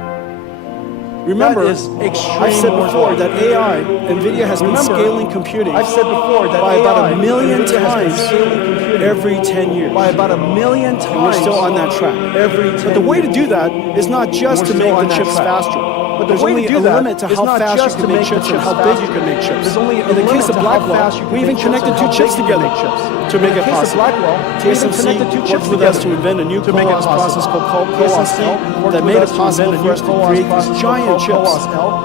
Remember, That is extreme I've said Moore's before law. that AI, Nvidia has been scaling computing I've said before that by about AI, a million Nvidia has been times scaling computing every 10 years. by about a million times. And we're still on that track. Every 10 But the way to years. do that is not just We're to still make on the that chips track. faster. But There's the way only to do a that limit to is how not fast just you to can make make the chips and chips how big you faster. can make chips. There's only a In the limit case of to how Blackwell, fast you can we even make chips connected and two how chips big you can together make chips. to make In the it case of possible. Blackwell, we even TSMC connected two worked chips with us together to invent a new to make it CoWoS process possible. called CoWoS L that made it possible for us to create these giant chips.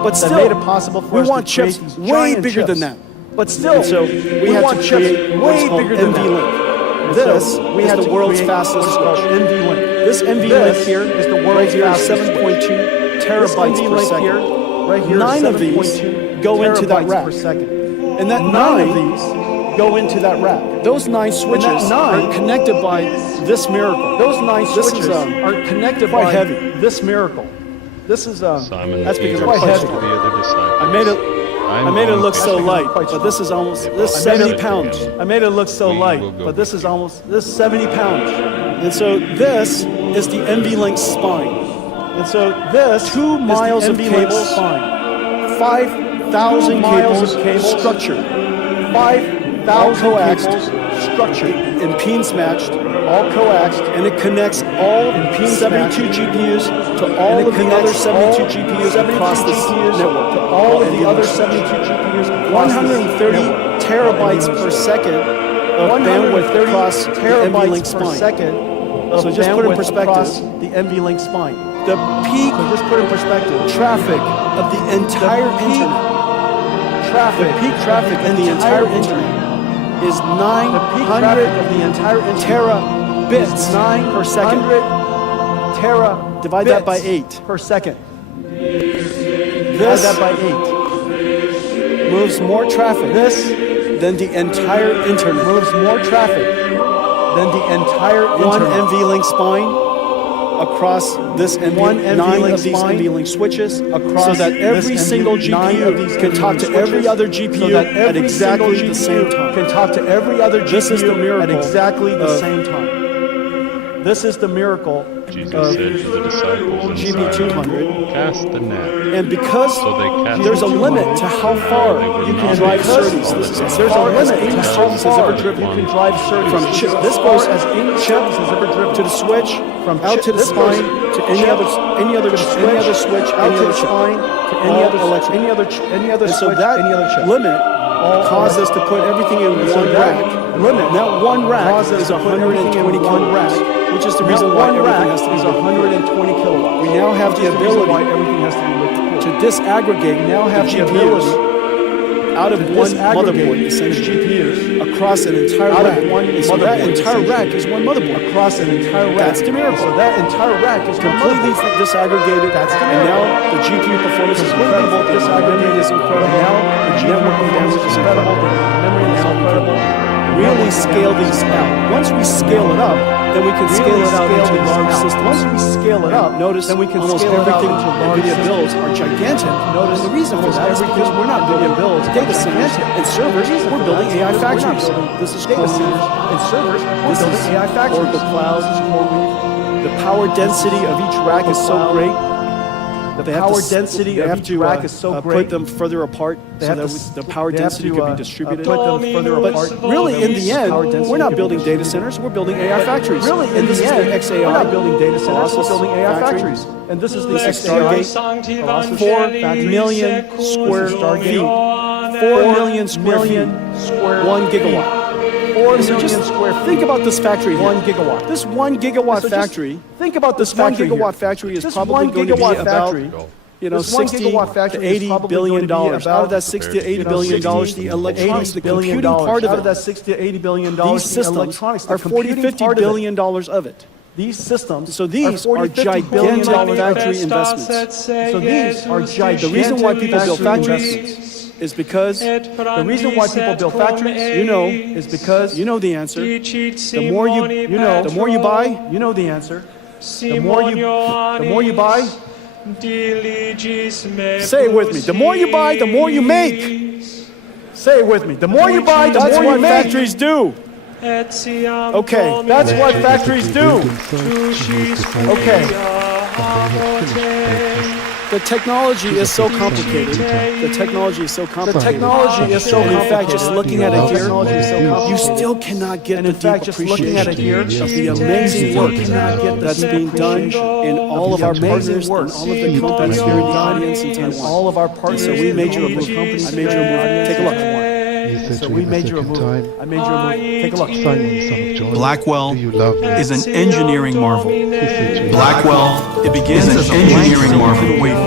But still, made it possible for we us want to create chips these way giant bigger than chips. that. But still, And so we had want to chips create way what's called bigger than that. NVLink. This we is had the to world's create fastest what's called switch. NVLink. This NVLink This here is the right world's here is fastest 7.2 terabytes per NVLink second. here, right here, 9 of these 7.2 go into that terabytes rack. per second. And that 9 of 9 these go into that rack. Those 9 switches And that 9 are connected by this miracle. Those 9 This switches is, are connected quite by heavy. this miracle. This is Simon that's because Peter I'm quite said to heavy. the other disciples, I made it look so light, quite but this is almost They this both 70 said to pounds. him, I made it look so We light, will go but this with is almost 70 pounds. And so this is the NVLink spine. And so this 2 miles is of the NVLink cable, spine. 5,000 2 miles cables of cable structured, 5,000 coaxed, cables structured, impedance matched, all coaxed, and it connects all impedance 72 matched, GPUs to all of the other 72 GPUs across this network. to all of the other 72 GPUs. across this 130 terabytes per second of bandwidth across the terabytes NVLink per spine. second of So just put in bandwidth across perspective. the NVLink spine. The peak So just put in perspective. traffic of the entire internet. Traffic. The peak traffic in the entire internet is The peak 900 traffic of the entire internet terabits is 9 per second. tera. Divide that by 8. per second. Divide This that by 8. moves more traffic This than the entire internet. moves more traffic than the entire One internet. NVLink spine across this One NVLink, 9 NVLink of these spine NVLink switches across so that every this single NVLink, 9 of these GPU can talk to NVLink every switches, other so GPU that at every exactly single the same GPU time. can talk to every other GPU This is the miracle at exactly the of- same time. This is the miracle Jesus of said to the disciples GB200. cast the net. And because So they cast there's a the net. limit to how far They were you not can drive because SerDes. This is as there's a far as limit any to how SerDes has far ever driven. you can drive SerDes. From This chip, is this as far goes as any chip SerDes has ever driven. to the switch, From out chip- to the this goes spine, to any chip, other switch, out any to other the chip. spine, to All any other electrical. any other And so switch, that any other chip. limit All caused us to put everything in So one that rack. limit And that one rack caused us is to put everything 120 in one kilowatts, rack. which is the Now reason why one everything rack has to be is liquid. 120 kilowatts. We now have the Which is reason why ability everything has to be liquid. to disaggregate Now have the the GPUs ability out of to one disaggregate motherboard, the essentially, GPUs across an entire out of rack. one And so that motherboard, entire essentially. rack is one motherboard. Across an entire rack. That's the miracle. So that entire rack is Completely disaggregated, That's the and miracle. now the GPU performance is Completely incredible, the memory is incredible, Now the networking bandwidth is incredible. Memory is incredible. Really scale these out. Once we scale it up, then we can scale it out into large systems. Once we scale it up, Notice then we can almost scale it out everything into large NVIDIA systems. builds are gigantic. Notice And the reason for almost that is everything because we're not building NVIDIA builds are data centers gigantic. and servers, The reason we're for building that is AI because we're not factories. building This is data CoreWeave. centers and servers. We're This building is AI factories. Oracle Cloud. This is CoreWeave. The power density of each rack is so Cloud. great. The They have power to, density they of have each to rack is so put great. them further apart They so have that to the power they have density to, could be distributed. put them further apart. But really, in the end, Power density we're not could be building data distributed. centers, we're building AI factories. Really, and in this the is end, the XAI. we're not building data centers, we're Colossus building AI factory. factories. And this is the This is XAI. Stargate. Colossus 4 factory. million square Stargate. feet. 4 million square feet. square 1 gigawatt. 4 And so million just square feet. think about this factory here. 1 gigawatt. This 1 gigawatt So just factory. think about this 1 factory gigawatt here. factory is This probably 1 going to be gigawatt about factory. you know, This 1 60 gigawatt to factory is 80 probably billion going to be dollars. Out of that about, 60 to 80 you know, billion dollars, 60 the to electronics, 80 the billion computing dollars. part Out of of that it. 60 to 80 billion These dollars, the systems electronics, the are 40, computing 50 part of it. billion dollars of it. These systems So these are are 40, 50 billion gigantic dollar factory investments. So these are gigantic. The reason why people build factory factories is because The reason why people build factories, you know, is because you know the answer. The more you buy, you know the answer. The more you buy. say it with me. The more you buy, the more you make. Say it with me. The more you buy, the That's more you what make. factories do. Okay, That's what factories do. Okay. the technology is so complicated. The technology is so complicated. The technology is so And in fact, complicated. just looking at it here, Technology is so you complicated. still cannot get And the in fact, deep just looking at it here, appreciation of the amazing work that's being done in all of our partners, and all of the companies here in the audience in Taiwan. all of our partners. So we made you a and move. companies I made you a move. Take a look. So we made you a move. I made you a move. Take a look. Blackwell you love me? is an engineering marvel. He said you love me. Blackwell, it begins as a engineering marvel wafer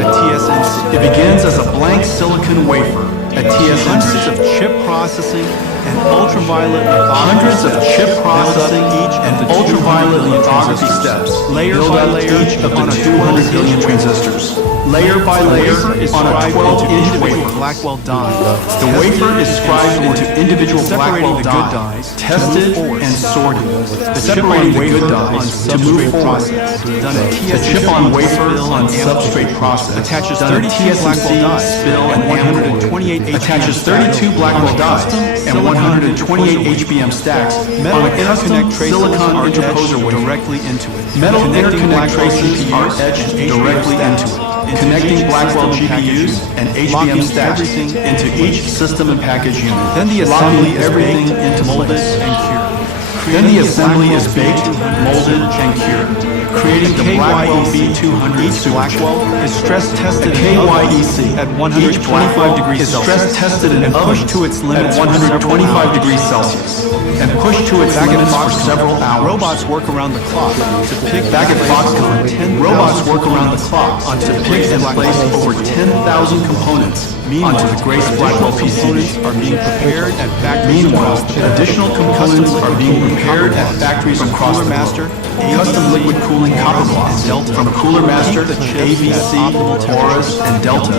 at TSMC. It begins as a blank silicon wafer at TSMC. Hundreds of chip processing and ultraviolet hundreds of chip processing and ultraviolet lithography steps, layer by layer of the 200 billion transistors. Layer by layer on a 12-inch wafer Blackwell die. The wafer is scribed into individual Blackwell dies, tested and sorted. The chip on wafer on substrate process, done at TSMC. The chip on wafer on substrate process attaches 32 Blackwell dies, spill and 128 attaches 32 Blackwell dies and 128 HBM stacks on an interconnect silicon interposer directly into it. Metal interconnect traces are etched directly into it, connecting Blackwell GPUs and HBM stacks into each system and package unit. Then the assembly is baked into molded and cured. Then the assembly is baked, molded, and cured. creating the Blackwell B200 each Blackwell is stress tested KYEC at 125 degrees Celsius, stress tested and pushed to its limits at 125 degrees Celsius, and pushed to its limits for several hours. Robots work around the clock to pick back at Foxconn. Robots work around the clock to pick and place over 10,000 components onto the Grace Blackwell PCs are being prepared at factories. Meanwhile, additional components are being prepared at factories from Cooler Master, custom liquid cooling copper blocks from Cooler Master, AVC, Auras, and Delta.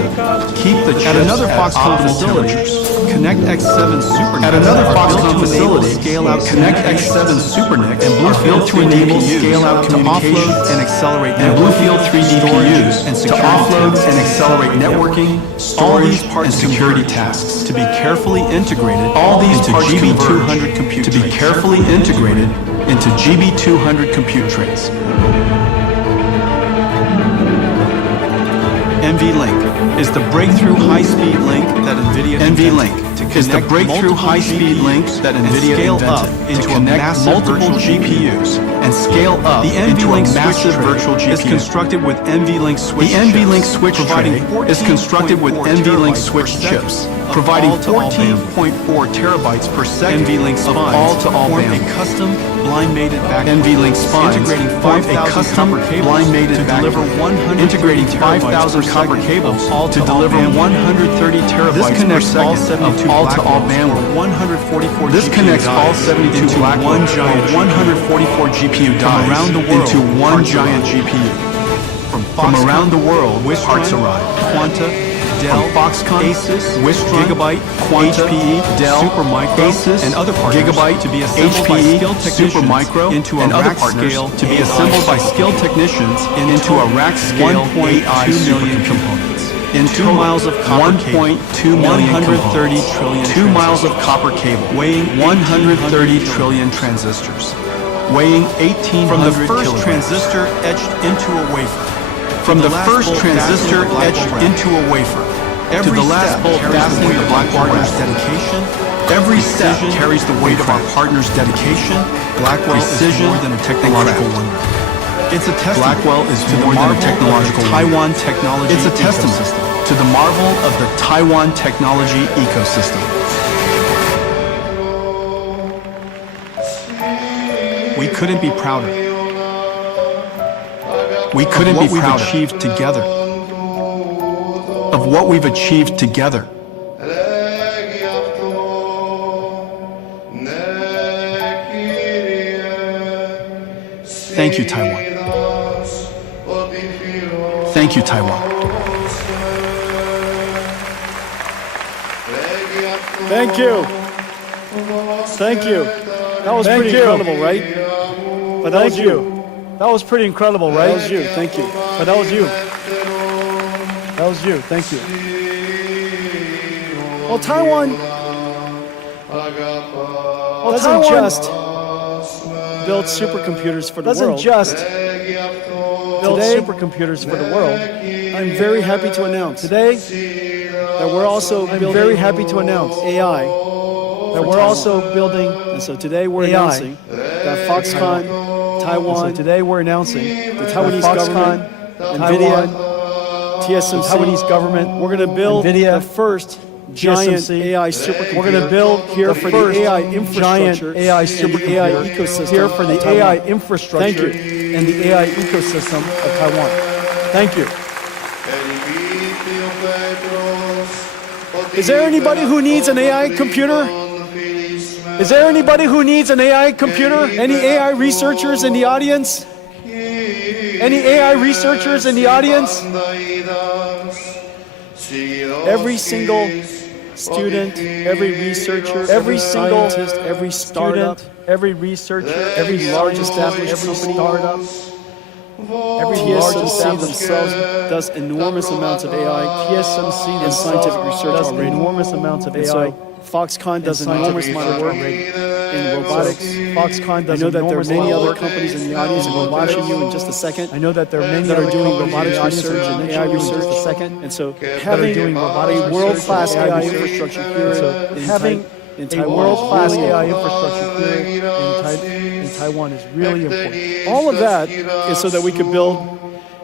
Keep the chips at another Foxconn facility. Connect X7 Super at another Foxconn facility. Scale out Connect X7 Super NIC and Bluefield to enable scale out communication and accelerate and Bluefield 3 DPUs and to offload and accelerate networking, storage, and security tasks to be carefully integrated. All these into GB200 compute to be carefully integrated into GB200 compute trays. NVLink is the breakthrough high-speed link that NVIDIA NVLink is the breakthrough high-speed link that NVIDIA scale up into a massive multiple GPUs and scale up. The NVLink massive virtual GPU is constructed with NVLink switch. The NVLink switch providing is constructed with NVLink switch chips, providing 14.4 terabytes per second. NVLink spines all-to-all bandwidth. A custom blind-mated back NVLink spines integrating 5,000 copper cables blind-mated to deliver 100 integrating 5,000 copper cables to deliver 130 terabytes per second of all-to-all bandwidth. 144. This connects all 72 Blackwell one giant 144 GPU dies around the world into one giant GPU. From around the world, parts arrive. Quanta, Dell, Foxconn, Asus, Wistron, Gigabyte, Quanta, HPE, Dell, Supermicro, Asus, and other partners Gigabyte to be assembled by skilled technicians Supermicro into a rack scale to be assembled by skilled technicians into a rack scale 1.2 million components. In 2 miles of copper cable, 1.2 million 130 trillion 2 miles of copper cable, weighing 130 trillion transistors, weighing 1,800 from the first transistor etched into a wafer. From the first transistor etched into a wafer, to the last bolt fastening the partner's dedication. Every step carries the weight of our partner's dedication. Blackwell is more than a technological wonder. It's a testament. Blackwell is more than a technological Taiwan technology. It's a testament to the marvel of the Taiwan technology ecosystem. We couldn't be prouder. We couldn't be prouder. Achieved together. Of what we've achieved together. Thank you, Taiwan. Thank you, Taiwan. Thank you. Thank you. That was pretty incredible, right? But that was you. That was pretty incredible, right? That was you. Thank you. But that was you. That was you. Thank you. Well, Taiwan doesn't just build supercomputers for the world. Doesn't just build supercomputers for the world. I'm very happy to announce today that we're also very happy to announce AI. That we're also building, and so today we're announcing that Foxconn, Taiwan, so today we're announcing the Taiwanese government, Nvidia, TSMC, Taiwanese government, we're going to build Nvidia, the first giant AI supercomputer. We're going to build here for the AI infrastructure, AI supercomputer ecosystem here for the AI infrastructure and the AI ecosystem of Taiwan. Thank you. Is there anybody who needs an AI computer? Is there anybody who needs an AI computer? Any AI researchers in the audience? Any AI researchers in the audience? Every single student, every researcher, every single scientist, every startup, every researcher, every large established company, startup, every TSMC themselves does enormous amounts of AI. TSMC and scientific research does enormous amounts of AI. Foxconn does an enormous amount of work in robotics. Foxconn does. I know that there are many other companies in the audience, and we're watching you in just a second. I know that there are many that are doing robotics research and AI research. And so having a world-class AI infrastructure here, having in a Taiwan. world-class Really AI important. infrastructure here in Taiwan is really important. All of that is so that we could build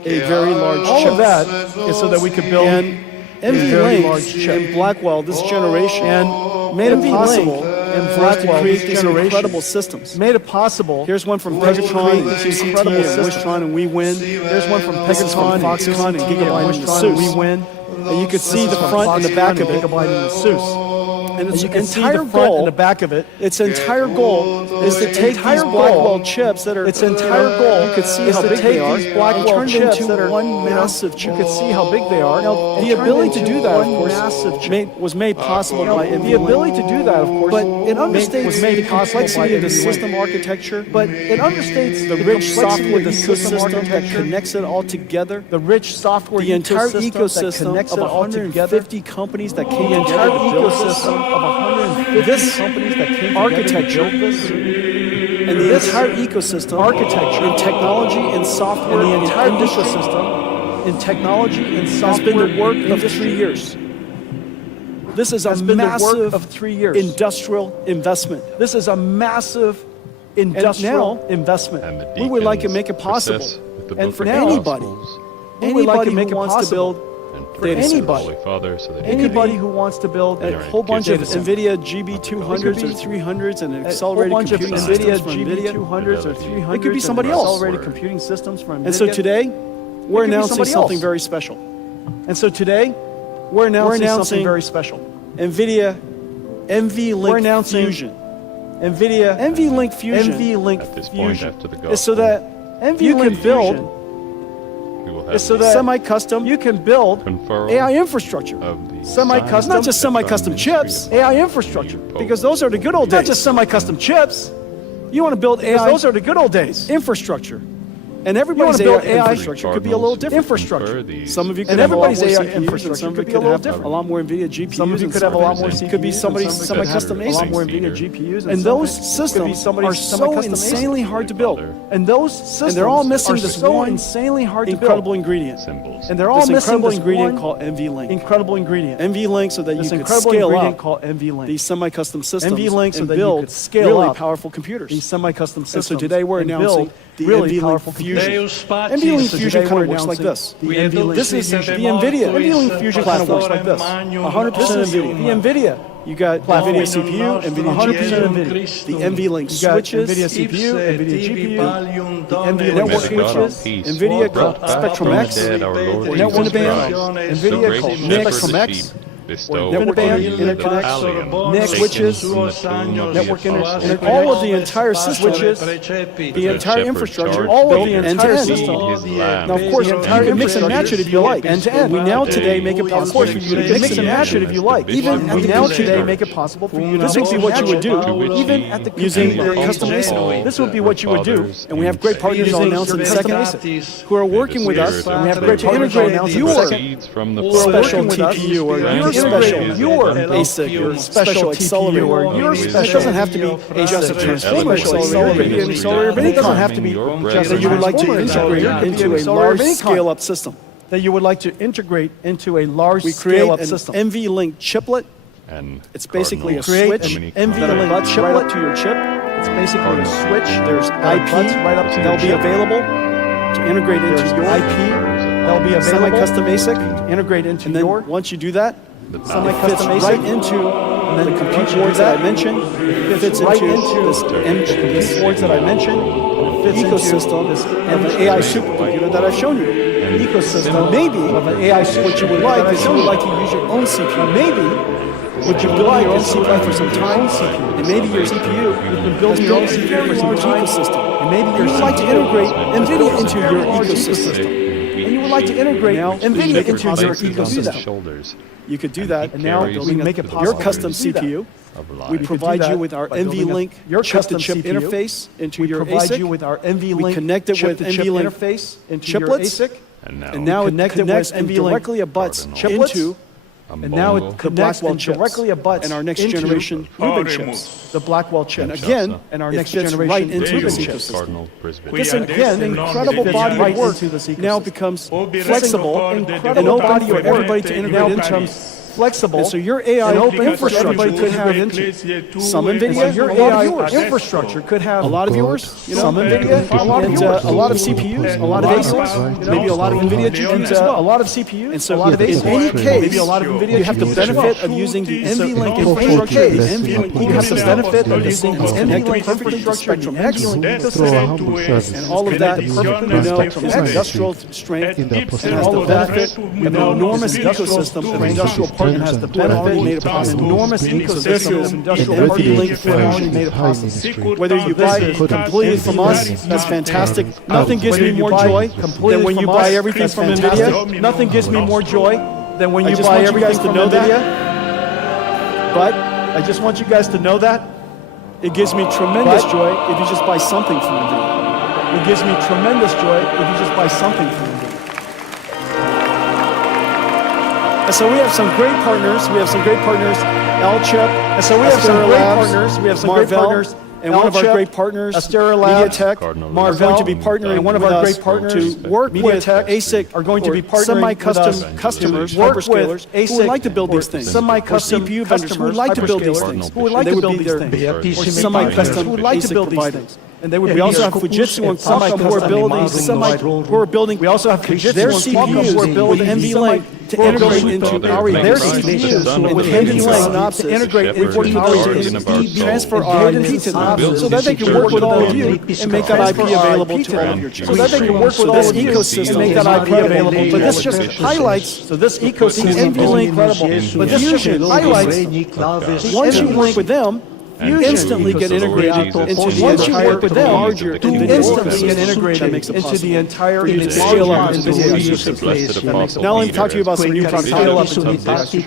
a very large chip. All of that is so that we could build and NVLink and Blackwell, this generation, and made it possible for us to create these incredible systems. Made it possible. Here's one from Pegatron and CCT and Wistron, and we win. Here's one from Pegatron, Foxconn, and Gigabyte and Wistron, ASUS. we win. And you could see the front and the back of it. Gigabyte and ASUS. And its you can see entire the front goal, and the back of it. its entire goal is to take these Blackwell chips that are. Its entire goal, you could see how big they are, these Blackwell and chips turn that into are one massive chip. You could see how big they are. Now, the ability to do that, of course, was made possible by NVLink. The ability to do that, of course, but it understates was made the possible by complexity of the NVLink. system architecture. But it understates the rich software ecosystem that connects it all together. The rich software the entire that ecosystem connects of it all 150 companies that came the together entire to build ecosystem of 150 companies that came architecture together to build this, and the entire ecosystem architecture in technology and software and the entire industry ecosystem in technology and software has been the work of industry. 3 years. This is a Has been the work massive of 3 years. industrial investment. This is a massive industrial investment. We would like to make it possible, and for anybody who wants to build data centers. Anybody who wants to build a whole bunch of Nvidia GB200s or 300s and accelerated computing systems from Nvidia. 200s or 300s. It could be somebody else. Accelerated computing systems from Nvidia. And so today, we're announcing something else. very special. And so today, we're announcing something very special. Nvidia NVLink Fusion. Nvidia NVLink Fusion. NVLink At this point, after the go is so that you can build so that semi-custom. You can build AI infrastructure. Semi-custom, not just semi-custom chips. AI infrastructure, because those are the good old days. Not just semi-custom chips. You want to build AI. Those are the good old days. Infrastructure. And everybody's AI infrastructure could be a little different. Infrastructure. Some of you could And have a lot everybody's more AI CPUs, and infrastructure some of could you be a could little have different. a lot more Nvidia GPUs. Some of you and could have a lot more some CPUs. could be and somebody's some could have semi-custom a lot ASICs. more Nvidia GPUs. And those could be systems somebody's are so semi-custom insanely ASIC. hard to build. And those systems And they're all missing are this so one insanely hard to build. incredible ingredient. And they're all This missing incredible this ingredient one called NVLink. incredible ingredient. NVLink so that you This could incredible scale ingredient up called NVLink. these semi-custom systems NVLink so and that you build could scale really up powerful computers. these semi-custom And systems. so today we're and announcing build the really NVLink powerful Fusion. computers. NVLink So Fusion today kind we're of works like this. announcing This is the NVIDIA. NVLink Fusion kind of works like this. 100% NVIDIA. The NVIDIA. You got NVIDIA CPU, NVIDIA 100% GPU, NVIDIA. the NVLink You got switches, NVIDIA CPU, NVIDIA GPU, the NVIDIA network switches, NVIDIA called Spectrum X, network band, NVIDIA called Spectrum X, InfiniBand, interconnects, NIC switches, network interconnect, all of the entire system, the entire infrastructure, all of the entire system. Now, of course, you can mix and match it if you like, end to end. We now today make it possible for you to mix and match it if you like. Even we now today make it possible for you to this would be what you would do, even at the using your custom ASIC. This would be what you would do, and we have great partners I'll announce in a second who are working with us, and we have great partners I'll announce in a second who are special TPU or your special ASIC, your special accelerator, or your special. It doesn't have to be just a transformer accelerator, an accelerator of any kind. It doesn't have to be just that you would like to integrate into a large scale-up system. That you would like to integrate into a large we create scale-up an system. NVLink chiplet. And it's basically a create switch an NVLink chiplet right up to your chip. It's basically a switch. There's IP right up to that'll be available to integrate into your IP. That'll be available semi-custom ASIC. to integrate into And then your once you do that, semi-custom fits ASIC right into the compute boards that I mentioned. It fits right into this boards that I mentioned. Ecosystem of an AI supercomputer that I've shown you. An ecosystem Maybe of an AI what you would like is you would like to use your own CPU. Maybe what you build your own CPU for some time, and maybe your CPU, you've been building your own CPU for some large ecosystem. And maybe you would like to integrate NVIDIA into your ecosystem. And you would like to integrate NVIDIA into your ecosystem. You could do that, and now we make it possible. Your custom CPU. We provide you with our NVLink chip-to-chip interface into your ASIC. We provide you with our NVLink We connect it with NVLink interface into chiplets. your ASIC. And now it connect it connects with and NVLink directly abuts chiplets. into And now it connects and directly abuts and our next into generation Rubin chips. The Blackwell chips. And again, and our it next fits generation right into Rubin this chips. ecosystem. This again, incredible body of work now becomes This flexible incredible and open body for of work everybody to integrate now into. becomes flexible, and so your AI and open infrastructure everybody could have some NVIDIA, your AI infrastructure could have a lot of yours, some NVIDIA, a lot of and yours, a lot of CPUs, a lot of ASICs, maybe a lot of NVIDIA GPUs as well. a lot of CPUs, And so a lot of in ASICs, any case, maybe a lot of NVIDIA you have the GPUs as benefit well. of using the NVLink In infrastructure. any case, NVLink you have the benefit of using the connected NVLink perfectly to infrastructure, Spectrum the X, NVLink and all of that perfectly industrial strength, and has the benefit of an enormous ecosystem of industrial partners, has the benefit made it possible. enormous ecosystem of industrial NVLink already made it possible. Whether you buy it completely from us, that's fantastic. Nothing gives me more joy than when you buy everything from NVIDIA. Nothing gives me more joy than when you buy everything from NVIDIA. But I just want you guys to know that it gives me tremendous joy if you just buy something from NVIDIA. It gives me tremendous joy if you just buy something from NVIDIA. And so we have some great partners. L-Chip. And so we have some great partners. We have some great partners. And one of our great partners, MediaTek, Marvell, are going to be partnering. And one of our great partners to work with ASIC are going to be partnering semi-custom customers, hyperscalers, who would like to build these things. Semi-custom CPU vendors who would like to build these things. Who would like to build these things. Or semi-custom who would like to build these things. And they would. We also have Fujitsu and Qualcomm who are building. We also have Fujitsu and Qualcomm who are building NVLink to integrate into their CPUs with NVLink to integrate into our transfer our IP to them, so that they can work with all of you and make that IP available to all of your chips. So that they can work with this ecosystem and make that IP available. But this just highlights. So this ecosystem NVLink incredible. But this Fusion highlights. Once you work with them, you instantly get integrated into the once you work with them, you instantly get integrated into the entire scale up NVIDIA ecosystem. Now let me talk to you about some new products.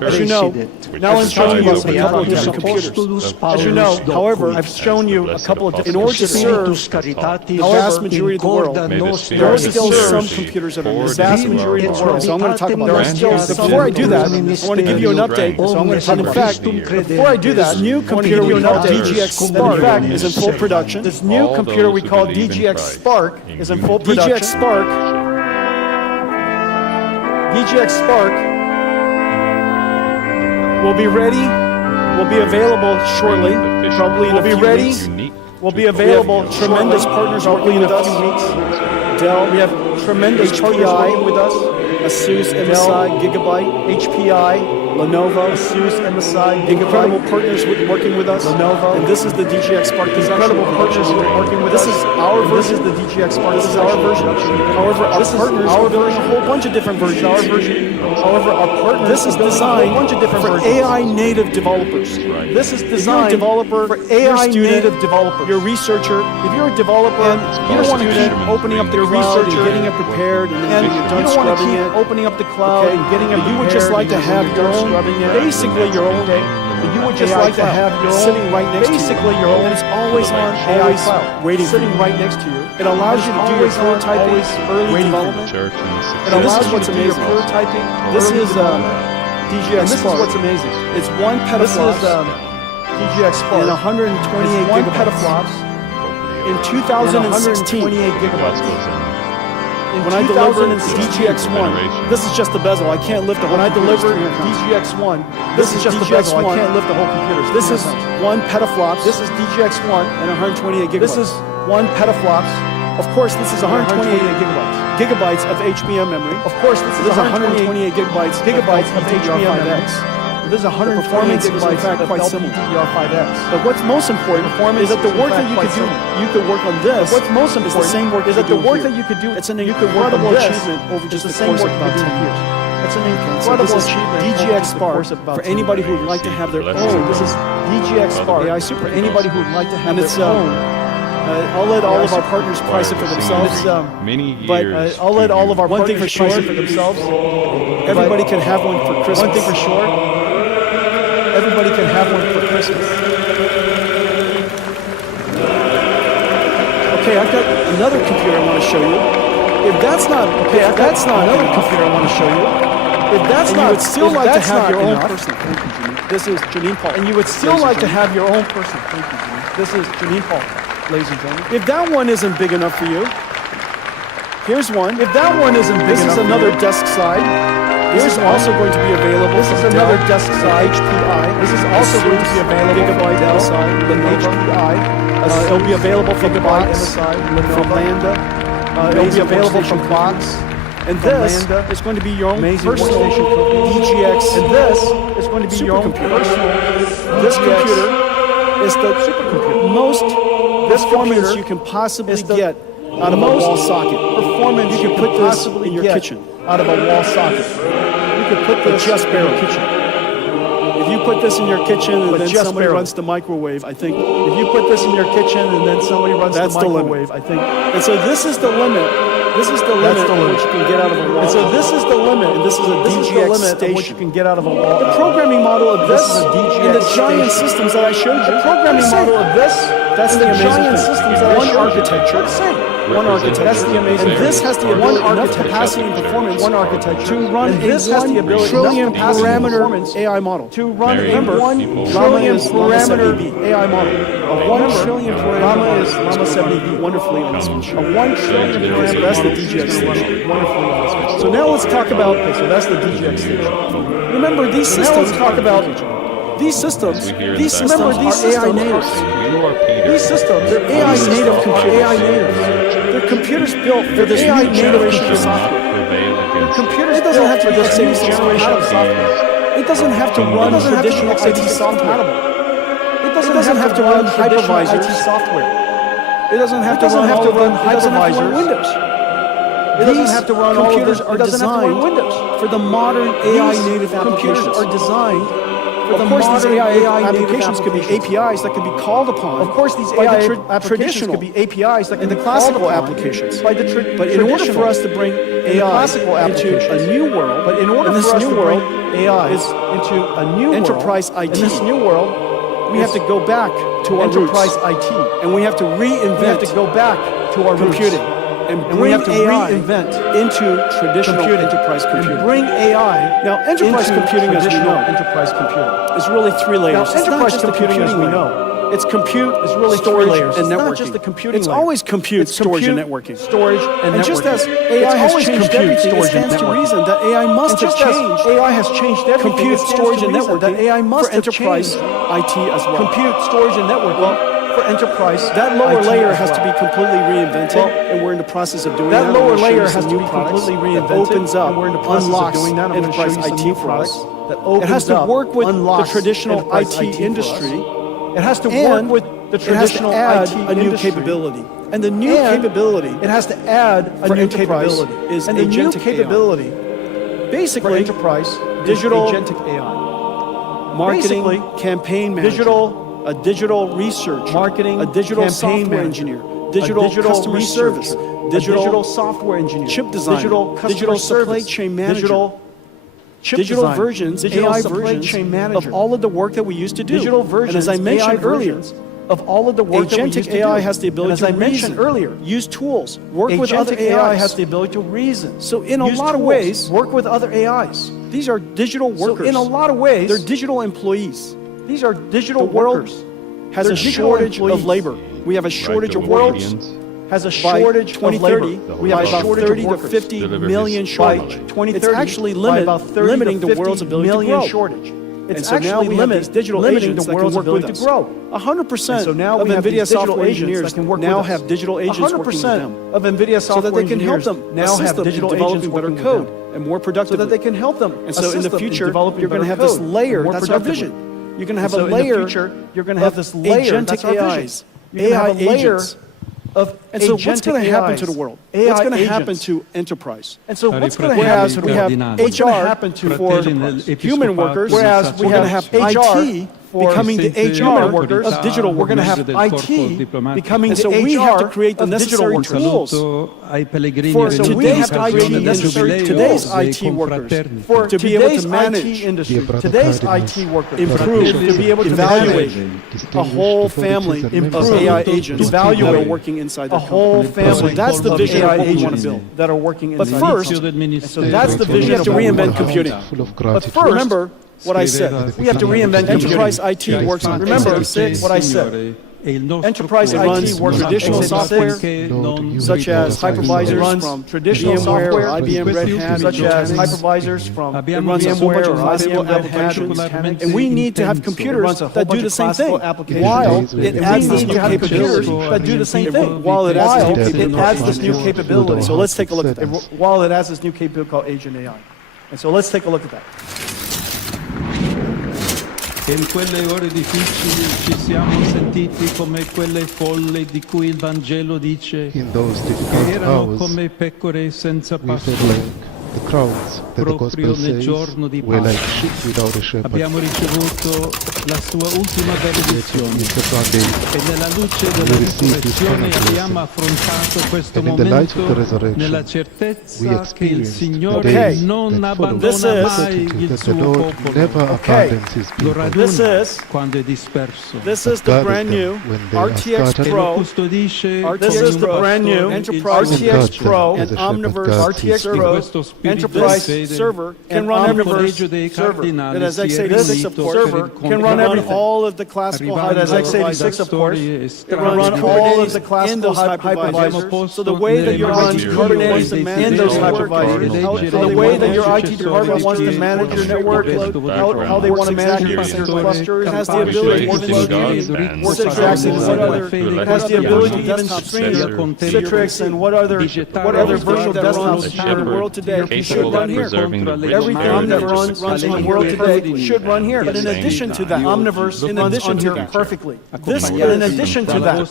As you know, now I'm showing you a couple of different computers. As you know, however, I've shown you a couple of different. In order to serve the vast majority of the world, there are still some computers that are the vast majority of the world. So I'm going to talk about that. Before I do that, I want to give you an update. So I'm going to, in fact, before I do that, new computer we call DGX Spark is in full production. This new computer we call DGX Spark is in full production. DGX Spark will be ready, will be available shortly. Probably in a few weeks. Will be available. Tremendous partners working with us. Dell, we have tremendous HPI with us. ASUS, MSI, Gigabyte, HPI, Lenovo, ASUS, MSI, incredible partners working with us. Lenovo, and this is the DGX Spark. These incredible partners working with us. This is our version. This is the DGX Spark. This is our version. However, our partners are building a whole bunch of different versions. Our version. However, our partners. This is designed for AI native developers. This is designed for AI native developers. You're a researcher. If you're a developer, and you don't want to keep opening up the cloud and getting it prepared, and then you're done scrubbing it. Opening up the cloud and getting it. You would just like to have your own, basically your own. You would just like to have your own sitting right next to you. Basically your own. It's always on, always waiting, sitting right next to you. It allows you to do your prototyping, early development. It allows what's amazing. Prototyping. This is DGX Spark. This is what's amazing. It's 1 petaflops. This is DGX Spark. And 128 petaflops. In 2016. 128 gigabytes. When I delivered DGX1, this is just the bezel. I can't lift the whole. When I delivered DGX1, this is just the bezel. I can't lift the whole computer. This is 1 petaflops. This is DGX1 and 128 gigabytes. This is 1 petaflops. Of course, this is 128 gigabytes of HBM memory. Of course, this is 128 gigabytes of HBM. This is 128 gigabytes, in fact, quite similar. But what's most important is that the work that you could do, you could work on this. What's most important is the same work is that the work that you could do. It's an incredible achievement over just the course of about 10 years. That's an incredible achievement. DGX Spark for anybody who would like to have their own. This is DGX Spark AI Super. Anybody who would like to have their own. I'll let all of our partners price it for themselves. But I'll let all of our partners price it for themselves. Everybody can have one for Christmas. One thing for sure. Everybody can have one for Christmas. Okay, I've got another computer I want to show you. If that's not okay, that's not another computer I want to show you. If that's not, you would still like to have your own person. Thank you, Janine. This is Janine Paul. And you would still like to have your own person. Thank you, Janine. This is Janine Paul, ladies and gentlemen. If that one isn't big enough for you, here's one. If that one isn't big enough, this is another desk side. This is also going to be available. This is another desk side HPI. This is also going to be available Gigabyte Dell MSI, than HPI. It'll be available from Gigabyte Box, MSI, from Lambda. It'll be available from Box. And this is going to be your own personal DGX. And this is going to be your own personal. This computer is the supercomputer. Most performance you can possibly get out of a wall socket. Performance you can put this in your kitchen. Out of a wall socket. You could put this just barely in your kitchen. If you put this in your kitchen and then just somebody barely. runs the microwave, I think. If you put this in your kitchen and then somebody runs That's the microwave, I think. And so this is the limit. This is the limit of what you can get out of a wall. And so this is the limit. And this is a DGX station. What you can get out of a wall. The programming model of this is a DGX and the giant station. systems that I showed you. The programming model of this that's and the amazing giant thing. systems that One I showed architecture. You. One architecture. That's the amazing And this has the ability, enough capacity and performance one architecture to run and this a has the ability, trillion enough capacity and parameter performance AI model. To run Remember, a 1 trillion parameter AI model. A 1 trillion parameter is Llama 70B. Wonderfully on this one. A 1 trillion parameter. That's the DGX station. Wonderfully on this one. So now let's talk about. Okay, so that's the DGX station. Remember these systems. Let's talk about these systems. These systems are AI natives. These systems, they're AI native computers. AI natives. They're computers built for this AI new generation of native software. Computers It doesn't have to be this new x86 generation of compatible. software. It doesn't have to run traditional IT software. It doesn't have to run hypervisors. IT software. It doesn't have to run hypervisors. Windows. It doesn't have to run computers all are of the, designed for the modern AI native applications. Computers are designed for the of course, these modern AI native applications could be APIs that could be called upon. Of course, these by AI the applications traditional could be APIs that and can the be called classical upon applications. By the but in order for us to bring AI into a new world, but in order and this for us new to world bring AI is into a new enterprise world, IT. in this new world, we have to go back to our enterprise roots. IT, and we have to reinvent. We have to go back to our computing. Roots. And we have to AI reinvent into traditional enterprise computing. And bring AI now, enterprise into computing, as we know, enterprise computing is really 3 layers. Now, enterprise computing, as we know, it's compute, it's really storage, 3 layers. and It's networking. not just the computing It's layer. always compute, It's storage, and compute, networking. Storage and networking. Just as AI has changed everything, it stands to reason that AI must have changed. AI has changed everything. Compute, storage, and networking. That AI must for enterprise IT as well. Compute, storage, and networking. For enterprise, that lower IT layer as has to well. be completely reinvented, and we're in the process of doing that. That lower layer has to new be products completely that reinvented, opens up, and we're in the process unlocks of doing that. I'm enterprise going to show you some new IT for us. products that opens It has to up, work with the unlocks traditional enterprise IT industry. It has to work with the traditional it has to add IT a new industry. capability. And the new capability it has to add a for new enterprise capability. is and the new agentic capability basically for enterprise digital agentic AI. Marketing, Basically, campaign manager, a digital research, marketing, a digital campaign software manager, engineer, digital customer researcher, service, a digital software engineer, chip designer, digital customer supply service, chain manager, digital chip digital designer, versions, digital AI supply versions chain manager, of all of the work that we used to do. digital versions, and as I mentioned AI earlier, versions of all of the work that we used agentic to do. AI has the ability and to as I mentioned reason, earlier, use tools, work with other agentic AI AIs. has the ability to reason. So in a use lot of tools, ways, work with other AIs. These are digital workers. So in a lot of ways, they're digital employees. These are digital The world workers. has They're a digital shortage employees. of labor. We have a shortage of workers. Has a By shortage 2030, of labor. we have By about shortage 30 of to workers. 50 million shortage. By 2030, It's actually by about 30 limiting to the world's 50 ability to million grow. shortage. It's And so now actually we have these digital limiting agents the that can world's work ability with to us. grow. 100% So now of we have NVIDIA these digital software agents engineers that can work now with us. have digital agents working with 100% them. of NVIDIA So software that they can help engineers them now assist have them in digital developing agents better working code with them. and more So productively. that they can help them. And so in assist the them future, developing you're going to better have this code layer. more That's our productively. vision. You're going to have So a in the layer future, you're going to have this layer. agentic That's our vision. AIs, You're going to AI have a layer agents. of And so what's agentic going to happen AIs, to the world? AI What's going to happen agents. to enterprise? And so what's going to Whereas happen? we have What's going to HR happen to for enterprise? human workers, Whereas we we're going to have HR IT for becoming the human HR workers of digital we're going to workers. have IT becoming And the so HR we have to create the of digital necessary workers. tools for today's IT workers For to be able today's to manage, IT industry, today's IT workers, improve, to be able to evaluate manage a whole family of AI agents that are working inside a their whole company. family So that's the of vision of AI what we want agents to build. that are working But inside. first, so that's the we vision have to of what we reinvent want to computing. build. But first, remember what I said. We have to reinvent Enterprise IT works on Remember x86. what I said. Enterprise IT works traditional software, such as hypervisors from traditional software, IBM Red Hat, such as hypervisors from VMware or IBM applications. And we need to have computers that do the same thing. While it adds this new computers that do the same thing. While it adds this new capability. So let's take a look at that. While it adds this new capability called Agent AI. And so let's take a look at that. E in quelle ore difficili ci siamo sentiti come quelle folle di cui il Vangelo dice che erano come pecore senza pastore. Proprio nel giorno di Pasqua abbiamo ricevuto la sua ultima benedizione e nella luce della risurrezione abbiamo affrontato questo momento nella certezza che il Signore non abbandona mai il suo popolo. Lo raduna quando è disperso RTX Pro. This is the brand new RTX Pro and Omniverse RTX Pro Enterprise server can run Omniverse server. It has x86 support. Server can run all of the classical hypervisors. It has x86 support. It can run all of the classical hypervisors. So the way that your IT department wants to manage those hypervisors, so the way that your IT department wants to manage your network, how they want to manage your clusters, has the ability to work exactly what other, has the ability to even stream Citrix and what other virtual desktops in the world today. Should run here. Everything that runs in the world today should run here. But in addition to that, Omniverse runs on here perfectly. This, in addition to that,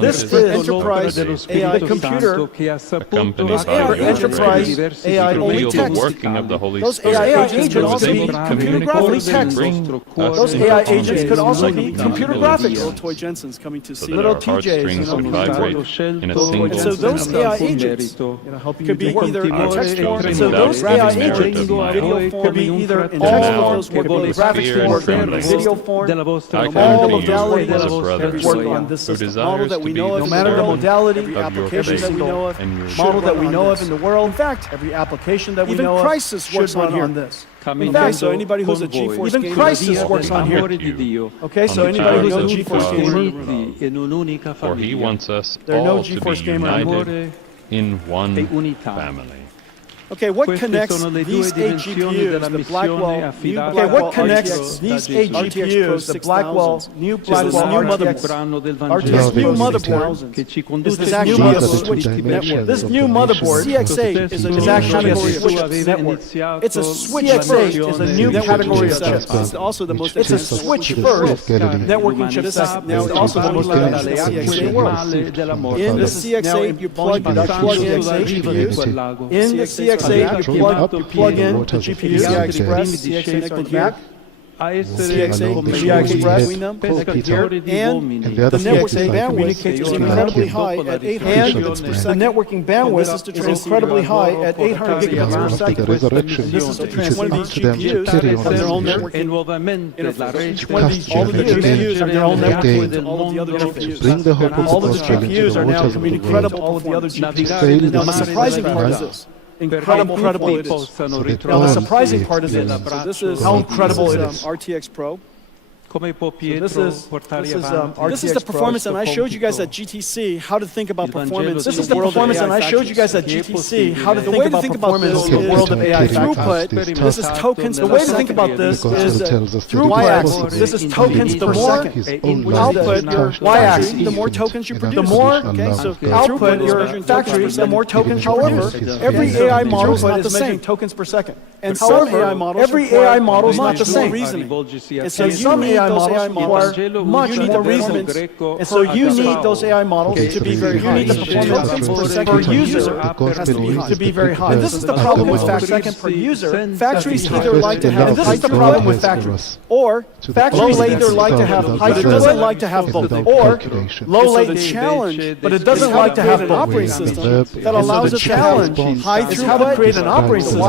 this is enterprise AI computer. Those AI enterprise AI only text. Those AI agents could also be computer graphics. Those AI agents could also be computer graphics. Little Toy Jensen's coming to see. Little TJ's. So those AI agents could be either in text form, so those AI agents video form could be either in text form, could be graphics form, video form, all modalities work on this system. Model that we know of, no matter the modality, every application that we know of, model that we know of in the world. In fact, every application that we know of, even Crisis works on this. In fact, so anybody who's a GeForce gamer, even Crisis works on here. Okay, so anybody who's a GeForce gamer, for he wants us all to be united in one family. Okay, what connects these 8 GPUs, the Blackwell, okay, what connects these 8 GPUs, the Blackwell, new motherboard, this new motherboard is this actually a switched network. This new motherboard, CX8, is actually a switched network. It's a switch CX8 is a new category of chips. It's also the most, it's a switch first networking chip set. Now it's also the most CX8 in the world. In the CX8, you plug in GPUs. In the CX8, you plug in the GPU, PCI Express, CX8 back, CX8, PCI Express, and the networking bandwidth is incredibly high at 800 gigabits per second. The networking bandwidth is incredibly high at 800 gigabits per second. This is to transmit these GPUs have their own networking interface. One of these GPUs have their own networking with all of the other GPUs. All of the GPUs are now incredible to all of the other GPUs. Now the surprising part is this. Incredible it is. Now the surprising part is this. So this is how incredible it is. RTX Pro. So this is the performance, and I showed you guys at GTC how to think about performance. This is the performance, and I showed you guys at GTC how to think about performance in the world of AI throughput. This is tokens. The way to think about this is through y-axis. This is tokens per second. Output your y-axis. The more tokens you produce, the more. Okay, so output your factory, the more tokens you produce. Every AI model is not the same. Tokens per second. And however, every AI model is not the same. And so some AI models require much more reasoning. And so you need those AI models to be very high. You need the performance per user has to be very high. And this is the problem with factories per user. Factories either like to have, and this is the problem with factories, or factories either like to have high, but it doesn't like to have both, or low latency challenge, but it doesn't like to have an operating system that allows us to challenge high throughput. How to create an operating system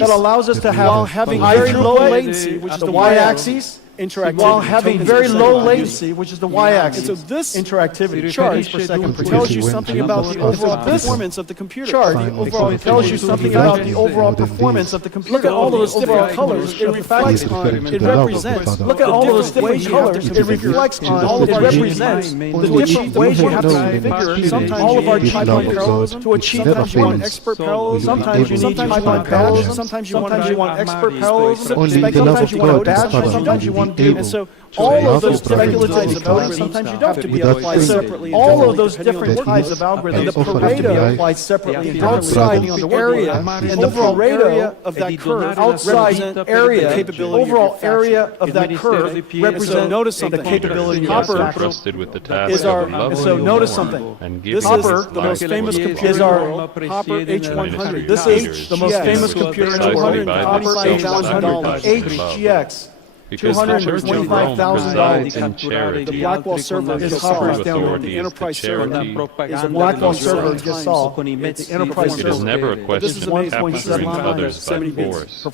that allows us to have having very low latency, which is the y-axis, interactivity. While having very low latency, which is the y-axis, so this interactivity, charge per second tells you something about the overall performance of the computer. Chart overall tells you something about the overall performance of the computer. Look at all those different colors. It reflects on. It represents. Look at all those different colors. It reflects on. All of our represents the different ways you have to configure. Sometimes all of our pipeline parallelism to achieve. Sometimes you want expert parallelism. Sometimes you need pipeline parallelism. Sometimes you want expert parallelism. Sometimes you want batch. Sometimes you want and so all of those speculative algorithms, sometimes you don't have to be applied separately. All of those different types of algorithms, the Pareto applied separately outside the area, and the Pareto of that curve outside the area, overall area of that curve represents. Notice something. The capability of copper with the task is our. And so notice something. This is the most famous computer is our Hopper H100. This is the most famous computer in the world. Hopper H100 HGX. $225,000. The Blackwell server is Hopper's download. The enterprise server is a Blackwell server you just saw. The enterprise server. It is never a question of capturing others by force,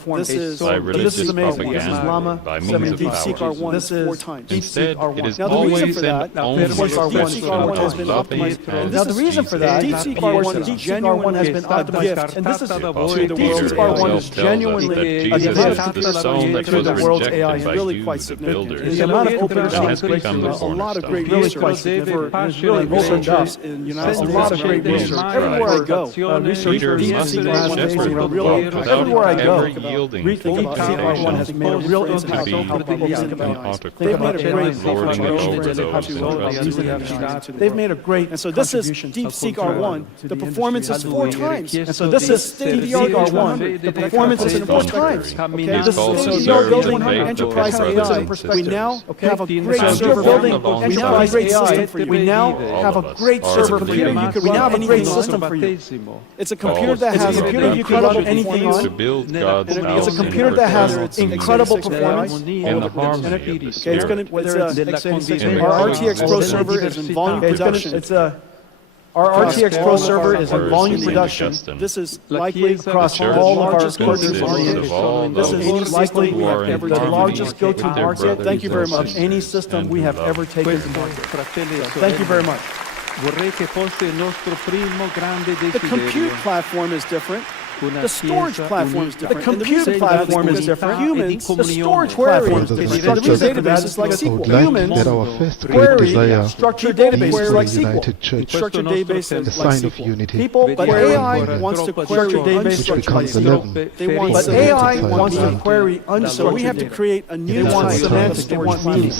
by religious propaganda, by means of power. Instead, it is always and only a question of loving and now the reason for that, DeepSeek R1 has been optimized, and this is the DeepSeek R1 is genuinely a gift to the world's AI. Really quite significant. The amount of open has become the a lot of great really research. quite significant. There's really research in the a United States. lot of great research. Everywhere I go, Leader must shepherd the flock without everywhere I go, ever yielding to DeepSeek R1 has made a real impact to be on how people think about it. autocratic, They've made a great lording it over those entrusted. They've made a great and so this is DeepSeek R1. The performance is 4 times. And so this is DeepSeek R1. The performance is 4 times. Okay, this is state-of-the-art building enterprise AI. We now have a great server building enterprise AI. We now have a great server computer. We now have a great system for you. It's a computer that has you can run anything on. It's a computer that has incredible performance. In the harmony of the spirit. Our RTX Pro server is in volume production. Our RTX Pro server is in volume production. This is likely across all of our partners. This is likely the largest go-to market. Thank you very much. Any system we have ever taken to market. Thank you very much. The compute platform is different. The storage platform is different. The compute platform is different. Humans, the storage platform is different. Structured databases like SQL. Humans query structured databases like SQL. Structured databases like SQL. People, but AI wants to query databases like SQL. But AI wants to query unstructured. So we have to create a new type of storage platform.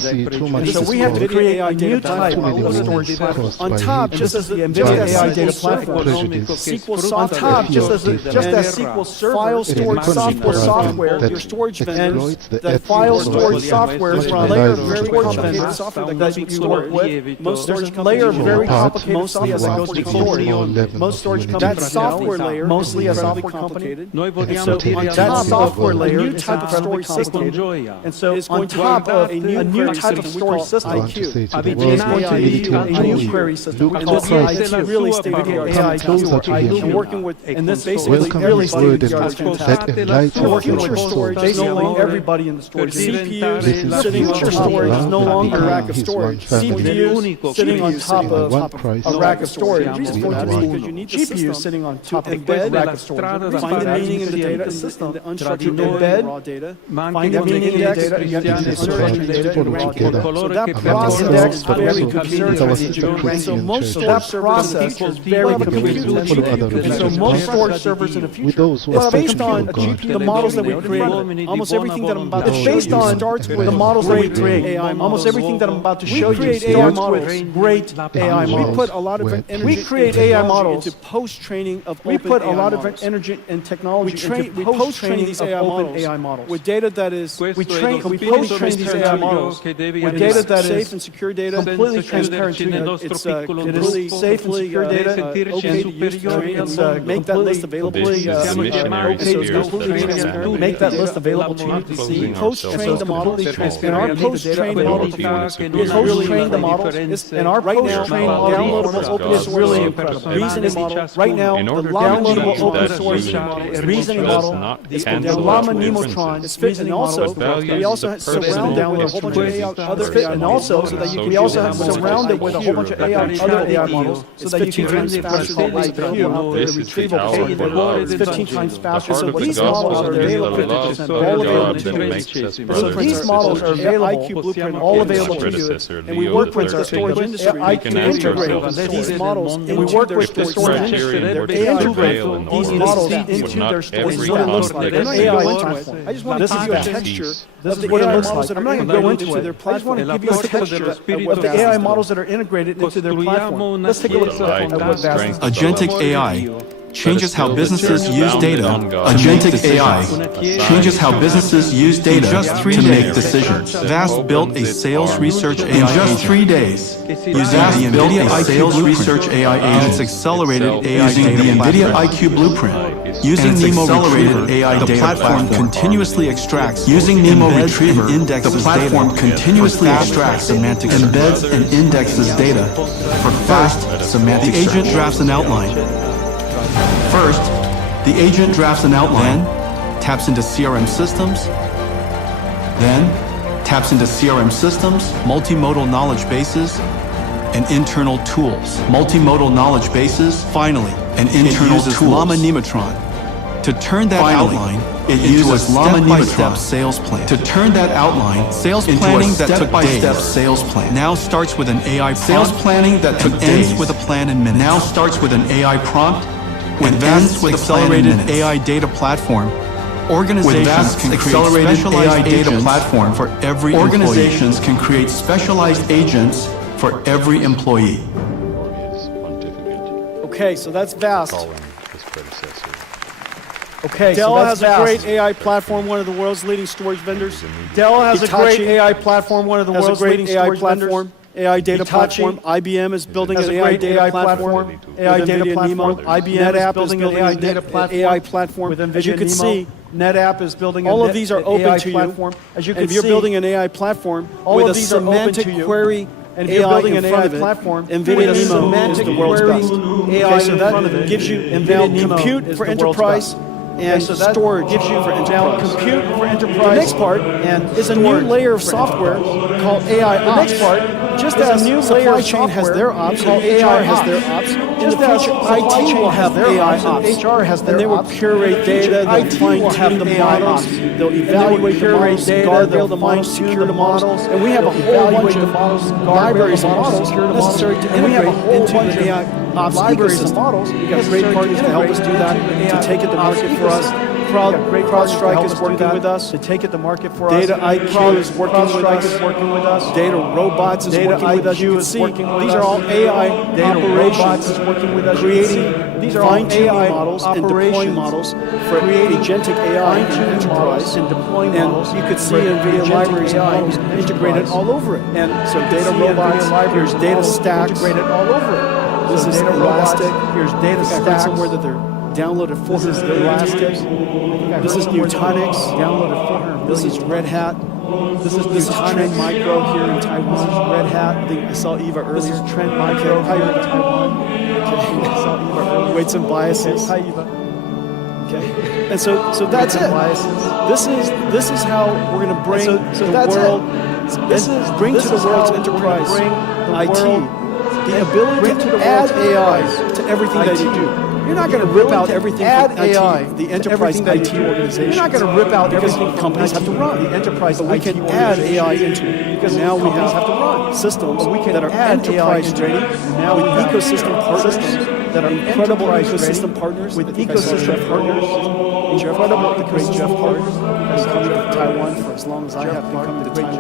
So we have to create a new type of storage platform. On top, just as the Nvidia AI data platform, SQL on top, just as SQL server, file storage software, your storage vendors, that file storage software from layer very complicated software that you work with. Most storage layer very complicated software that goes to storage. Most storage companies, that software layer mostly a software complicated. And so on that software layer, new type of storage system, and so on top of a new type of storage system, IQ, is going to be a new query system. We call IQ, really state-of-the-art IQ, and working with, and this basically really future storage, basically everybody in the storage. CPUs sitting on storage is no longer a rack of storage. CPUs sitting on top of a rack of storage. The reason for that is because you need GPUs sitting on top of a rack of storage. Find the meaning in the data system, the unstructured data, raw data. Find the meaning in the data, you have to use the unstructured data and raw data. So that process is very computer. So most of that process is very computer. And so most storage servers in the future, it's based on the models that we create. Almost everything that I'm about to show you starts with the models that we create. Almost everything that I'm about to show you starts with great AI models. We put a lot of energy. We create AI models into post-training of we put a lot of energy and technology into post-training these AI models with data that is we post-train these AI models with data that is safe and secure data, completely transparent to you. It is safe and secure data. okay to use, make that list available to missionary spirit. Make that list available to you to see. Post-train the models, and our post-trained models, post-train the models, and our post-trained downloadable open is really incredible. Reasoning model, right now, the downloadable open source reasoning model is the Llama Nemotron. It's fit, and also we also surround down with a whole bunch of other fit, and also so that you can also have surrounded with a whole bunch of other AI models, so that you can run faster than IQ. This is the hour of the Lord. It's 15 times faster. The heart So of the these models gospel are is the available. love of All available God to that you. makes us So brothers these and models are sisters. available. IQ Blueprint, all available to you. And we work with the storage industry to integrate these models, and we work with the storage industry. They're integrate these models into their storage. What it looks like. An AI platform. I just want to give you a texture. This is what it looks like. I'm not going to go into it. I just want to give you a texture of the AI models that are integrated into their platform. Let's take a look at what Vast. Agentic AI changes how businesses use data. Agentic AI changes how businesses use data to make decisions. Vast built a sales research AI in just 3 days using the NVIDIA sales research AI agent. It's accelerated AI using the NVIDIA IQ blueprint. Using Nemo Retriever, AI the platform continuously extracts using Nemo Retriever indexes the platform continuously extracts semantic embeds and indexes data. For first, semantic the agent drafts an outline. First, the agent drafts an outline, taps into CRM systems, then taps into CRM systems, multimodal knowledge bases, and internal tools. Multimodal knowledge bases, finally, and internal tools. Llama Nemotron. To turn that outline, it uses Llama Nemotron sales plan. To turn that outline, sales planning that took step sales plan. Now starts with an AI prompt. Sales planning that took ends with a plan in minutes. Now starts with an AI prompt. With Vast's accelerated AI data platform, organizations can create specialized AI data platform for every organizations can create specialized agents for every employee. Okay, so that's Vast. Okay, Dell has a great AI platform, one of the world's leading storage vendors. Dell has a great AI platform, one of the world's leading storage vendors. AI data platform. IBM is building an AI data platform. AI data platform. IBM is building an AI platform. As you can see, NetApp is building all of these are open to you. As you can see, if you're building an AI platform with a semantic query and if you're building an AI platform, NVIDIA Nemo is the world's best. AI, so that gives you NVIDIA compute for enterprise. And storage gives you for enterprise. Compute for enterprise. The next part is a new layer of software called AI Ops. The next part, just as a new supply chain has their ops, called HR has their ops. In the future, IT will have their AI ops. HR has their ops. And they will curate data. They'll fine-tune the models. They'll evaluate the models, guardrail the models, secure the models. And we have a whole bunch of libraries of models necessary to integrate into the AI Ops ecosystem. We've got great partners to help us do that, to take it to market for us. CrowdStrike is working with us to take it to market for us. Data IQ is working with us. Data Robots is working with us. You can see these are all AI operations is working with us. Creating these are all AI models and deploying models for agentic AI in enterprise and deploying models. You could see NVIDIA libraries and models integrated all over it. And so Data Robots, here's Data Stacks integrated all over it. This is Elastic. Here's Data Stacks somewhere that they're downloaded 400 Elastic. This is Nutanix. Downloaded 400 million. This is Red Hat. This is Trend Micro here in Taiwan. This is Red Hat. I think I saw Eva earlier. This is Trend Micro here in Taiwan. Okay. I saw Eva earlier. Weights and biases. Hi Eva. Okay. And so that's it. This is how we're going to bring the world. Bring to the world's enterprise IT. The ability to add AI to everything that you do. You're not going to rip out everything from AI, the enterprise IT organization. You're not going to rip out everything companies have to run. The enterprise but we can add AI into it because now we have to run systems that are enterprise ready. Now with ecosystem partners that are incredible ecosystem partners with ecosystem partners. Incredible, the great Jeff Hart has come to Taiwan for as long as I have been coming to Taiwan.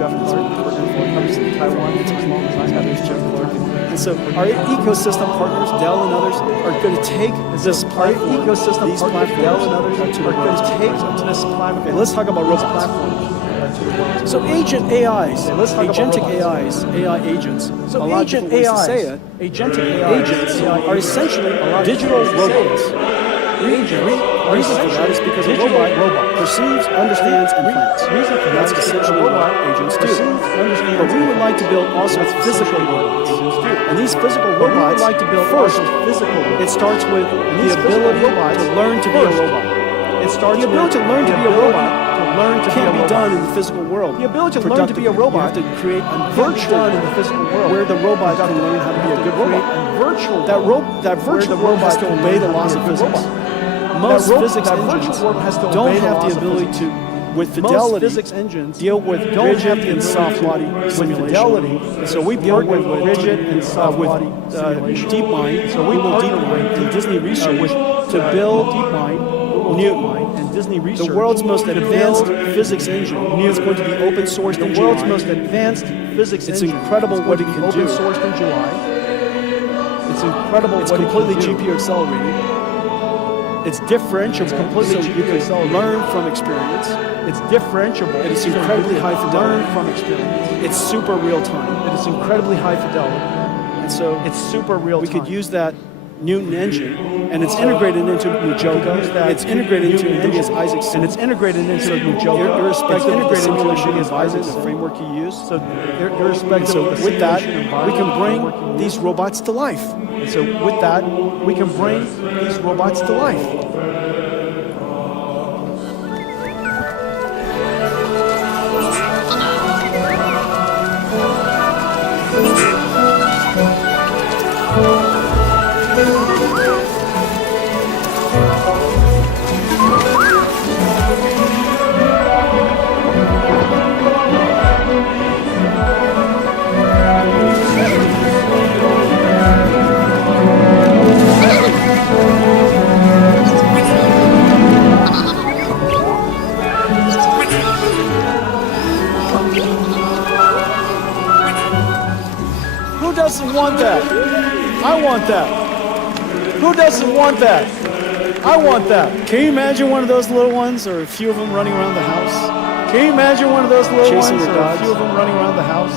Comes to Taiwan for as long as I have been Jeff Hart. And so our ecosystem partners, Dell and others, are going to take this platform, these platforms, Dell and others are going to take this platform. Okay, let's talk about robots. So agent AIs, agentic AIs, AI agents. So agent AIs, agentic agents are essentially digital robots. reason for that is because a robot perceives, understands, and plans. That's essentially what agents do. But we would like to build also physical robots. And these physical robots, first, it starts with the ability to learn to be a robot. The ability to learn to be a robot can't be done in the physical world. The ability to learn to be a robot, you have to create a virtual in the physical world where the robot can learn how to be a good robot. That virtual world has to obey the laws of physics. Most physics engines don't have the ability to, with fidelity, deal with rigid and soft body simulation. So we partnered with rigid and soft body DeepMind, DeepMind and Disney Research to build Newton, the world's most advanced physics engine. It's going to be open sourced in July. The world's most advanced physics engine. It's incredible what it can do. Open sourced in July. It's incredible. It's completely GPU accelerated. It's differentiable. It's completely so you can learn from experience. It's differentiable. It is incredibly high fidelity. Learn from experience. It's super real time. It is incredibly high fidelity. And so it's super real time. We could use that Newton engine, and it's integrated into Mujoga. It's integrated into Nvidia's Isaac, and it's integrated into Mujoga. Irrespective of the simulation environment, the framework you use. So, with that, we can bring these robots to life. And so, with that, we can bring these robots to life. Doesn't want that? I want that. Who doesn't want that? I want that. Can you imagine one of those little ones, or a few of them running around the house? Can you imagine one of those little chasing ones, or a few of them running around the house,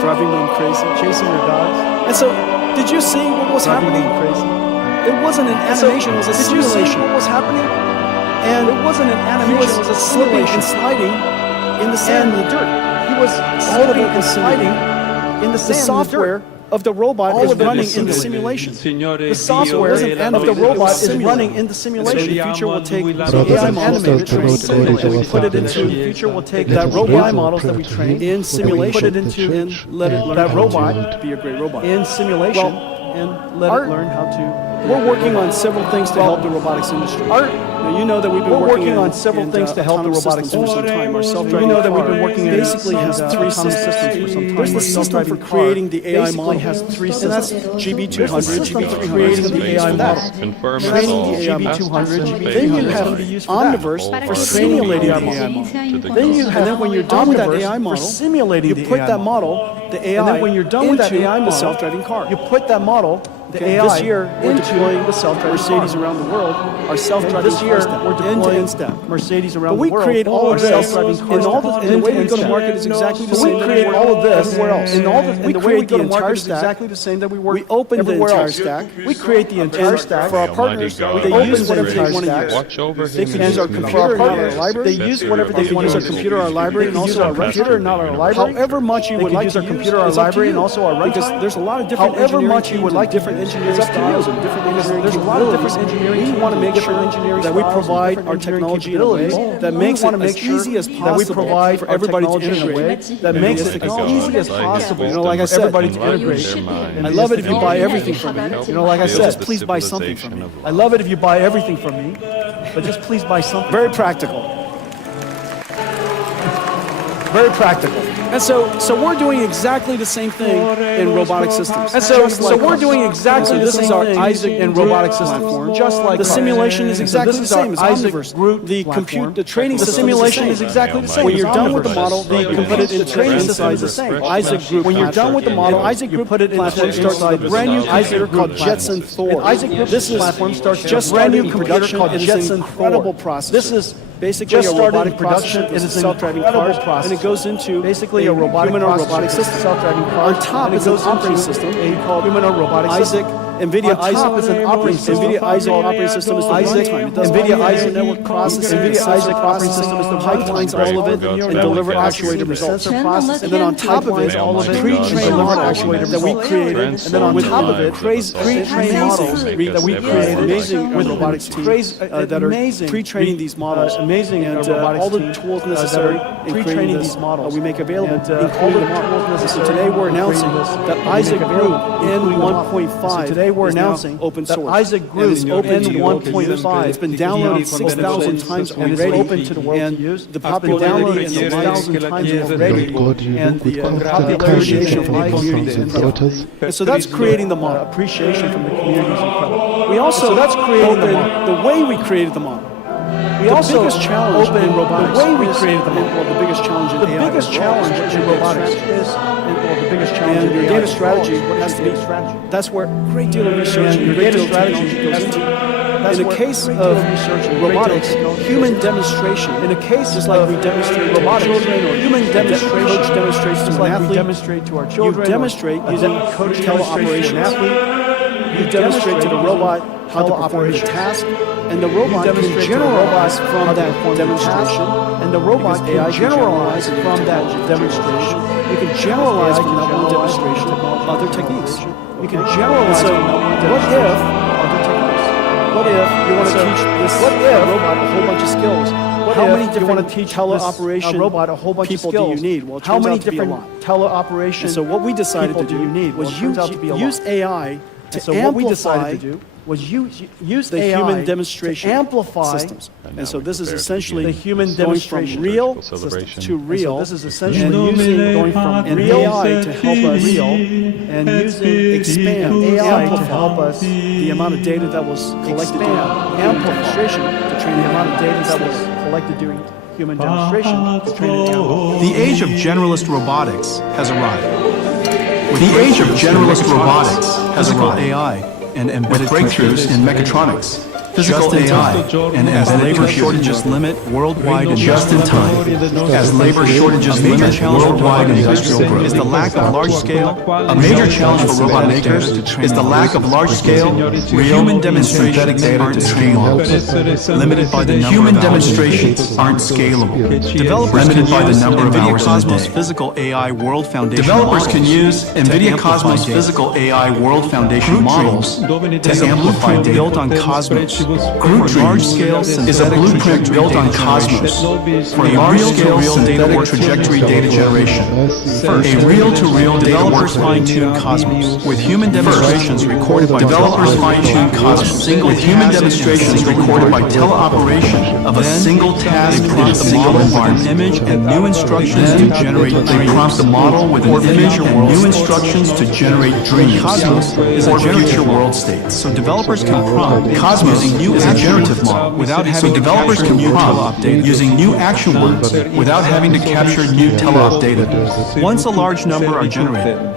driving them crazy, chasing their dogs? And so, did you see what was happening? Crazy. It wasn't an animation; it was a simulation. Did you see what was happening? And it wasn't an animation; it was a slipping and sliding in the sand and the dirt. He was slipping and sliding in the sand. The software of the robot is running in the simulation. The software of the robot is running in the simulation. The future will take AI models put it into the future will take that robot models that we train in simulation, put it into and let that robot be a great robot in simulation and let it learn how to. We're working on several things to help the robotics industry. Now, you know that we've been working on several things to help the robotics industry for some time. Our self-driving car, that we've been working basically has three systems for some time. There's the system for creating the AI model. Has three systems. And that's GB200, GB300, creating the AI model. Training the GB200, then you have Omniverse for simulating the AI model. Then you have, and then when you're done with that AI model, simulating you put that model, the AI, and then when you're done with that AI model, the self-driving car, you put that model. The AI this year, we're deploying the self-driving Mercedes around the world. Our self-driving this year, we're deploying Mercedes around the world. But we create all of this, and the way we go to market is exactly the same. We create all of this everywhere else. And the way we go to market is exactly the same that we work. We open the entire stack. We create the entire stack for our partners. They use whatever they want to use. They can use our computer, not our library. They use whatever they can use our computer, our library, and also our computer, not our library. However much you would like to use our computer, our library, and also our runtime. Because there's a lot of different. However much you would like different engineering styles and different engineering. There's a lot of different engineering. We want to make sure that we provide our technology in a way that makes it as easy as possible. That we provide for everybody to integrate. That makes it as easy as possible. You know, like I said, everybody to integrate. I love it if you buy everything from me. You know, like I said, just please buy something from me. I love it if you buy everything from me, but just please buy something. Very practical. Very practical. And so we're doing exactly the same thing in robotic systems. And so we're doing exactly the same thing. This is our Isaac in robotic system platform. Just like the simulation is exactly the same as Omniverse. The training system. The simulation is exactly the same. When you're done with the model, you put it in the training system is the same. Isaac Group. When you're done with the model, Isaac Group put it in platform starts a brand new Isaac called Jetson Thor. Isaac Group this platform starts just brand new computer called Jetson Incredible process. This is basically just a robotic production. It is a self-driving cars process, and it goes into basically a robotic system, self-driving car. On top, it goes operating system called humanoid robotic Isaac Nvidia Isaac is an operating system. Nvidia Isaac operating system is the runtime. Nvidia Isaac network processing. Nvidia Isaac operating system is the pipelines, all of it, and deliver actuated results. And then on top of it, all of it pre-trained models that we created. And then on top of it, pre-trained models that we created. Amazing with robotics team that are pre-training these models. Amazing and all the tools necessary in pre-training these models we make available, including the models. So today we're announcing that Isaac grew in 1.5. Today we're announcing open source. That Isaac grew in 1.5. It's been downloaded 6,000 times already. Open to the world to use. The popularity is 6,000 times already. And the appreciation from the community. And so that's creating the model. Appreciation from the community is incredible. We also that's creating the way we created the model. We also biggest challenge in robotics. The way we created the model. The biggest challenge in AI. The biggest challenge in robotics is the biggest challenge in your data strategy has to be strategy. That's where a great deal of research and your data strategy goes into. In the case of robotics, human demonstration. In a case just like we demonstrate robotics, human demonstration. Coach demonstrates to an athlete. Demonstrate to our children. You demonstrate using coach teleoperation athlete. You demonstrate to the robot how to perform the task, and the robot can generalize from that demonstration, and the robot can generalize from that demonstration. You can generalize from that one demonstration other techniques. You can generalize from that one demonstration other techniques. What if you want to teach this robot a whole bunch of skills? How many different you want to teach teleoperation robot a whole bunch of skills? People do you need? Well, how many different teleoperation? So what we decided to do was use AI to amplify was use the AI human demonstration to amplify systems. And so this is essentially the human demonstration from real to real. So this is essentially going from real AI to help us and using expand AI to help us the amount of data that was collected during demonstration to train the amount of data that was collected during human demonstration to train it. The age of generalist robotics has arrived. The age of generalist robotics has arrived. AI and embedded breakthroughs in mechatronics, physical AI, and as labor shortages limit worldwide and just in time, as labor shortages limit worldwide industrial growth, is the lack of large-scale. A major challenge for robot makers is the lack of large-scale human demonstrations aren't scalable. Limited by the human demonstrations aren't scalable. Developers limited by the number of hours Cosmos Physical AI World Foundation. Developers can use NVIDIA Cosmos Physical AI World Foundation models to amplify data built on Cosmos. Group large-scale is a blueprint built on Cosmos for reel-to-reel data trajectory data generation. First, a reel-to-reel developers fine-tune Cosmos with human demonstrations recorded by developers fine-tune Cosmos with human demonstrations recorded by teleoperation of a single task. They prompt the model with an image and new instructions to generate. They prompt the model with an image and new instructions to generate dreams. Cosmos is a future world state, so developers can prompt Cosmos is a generative model without having developers can prompt using new action words without having to capture new teleop data. Once a large number are generated,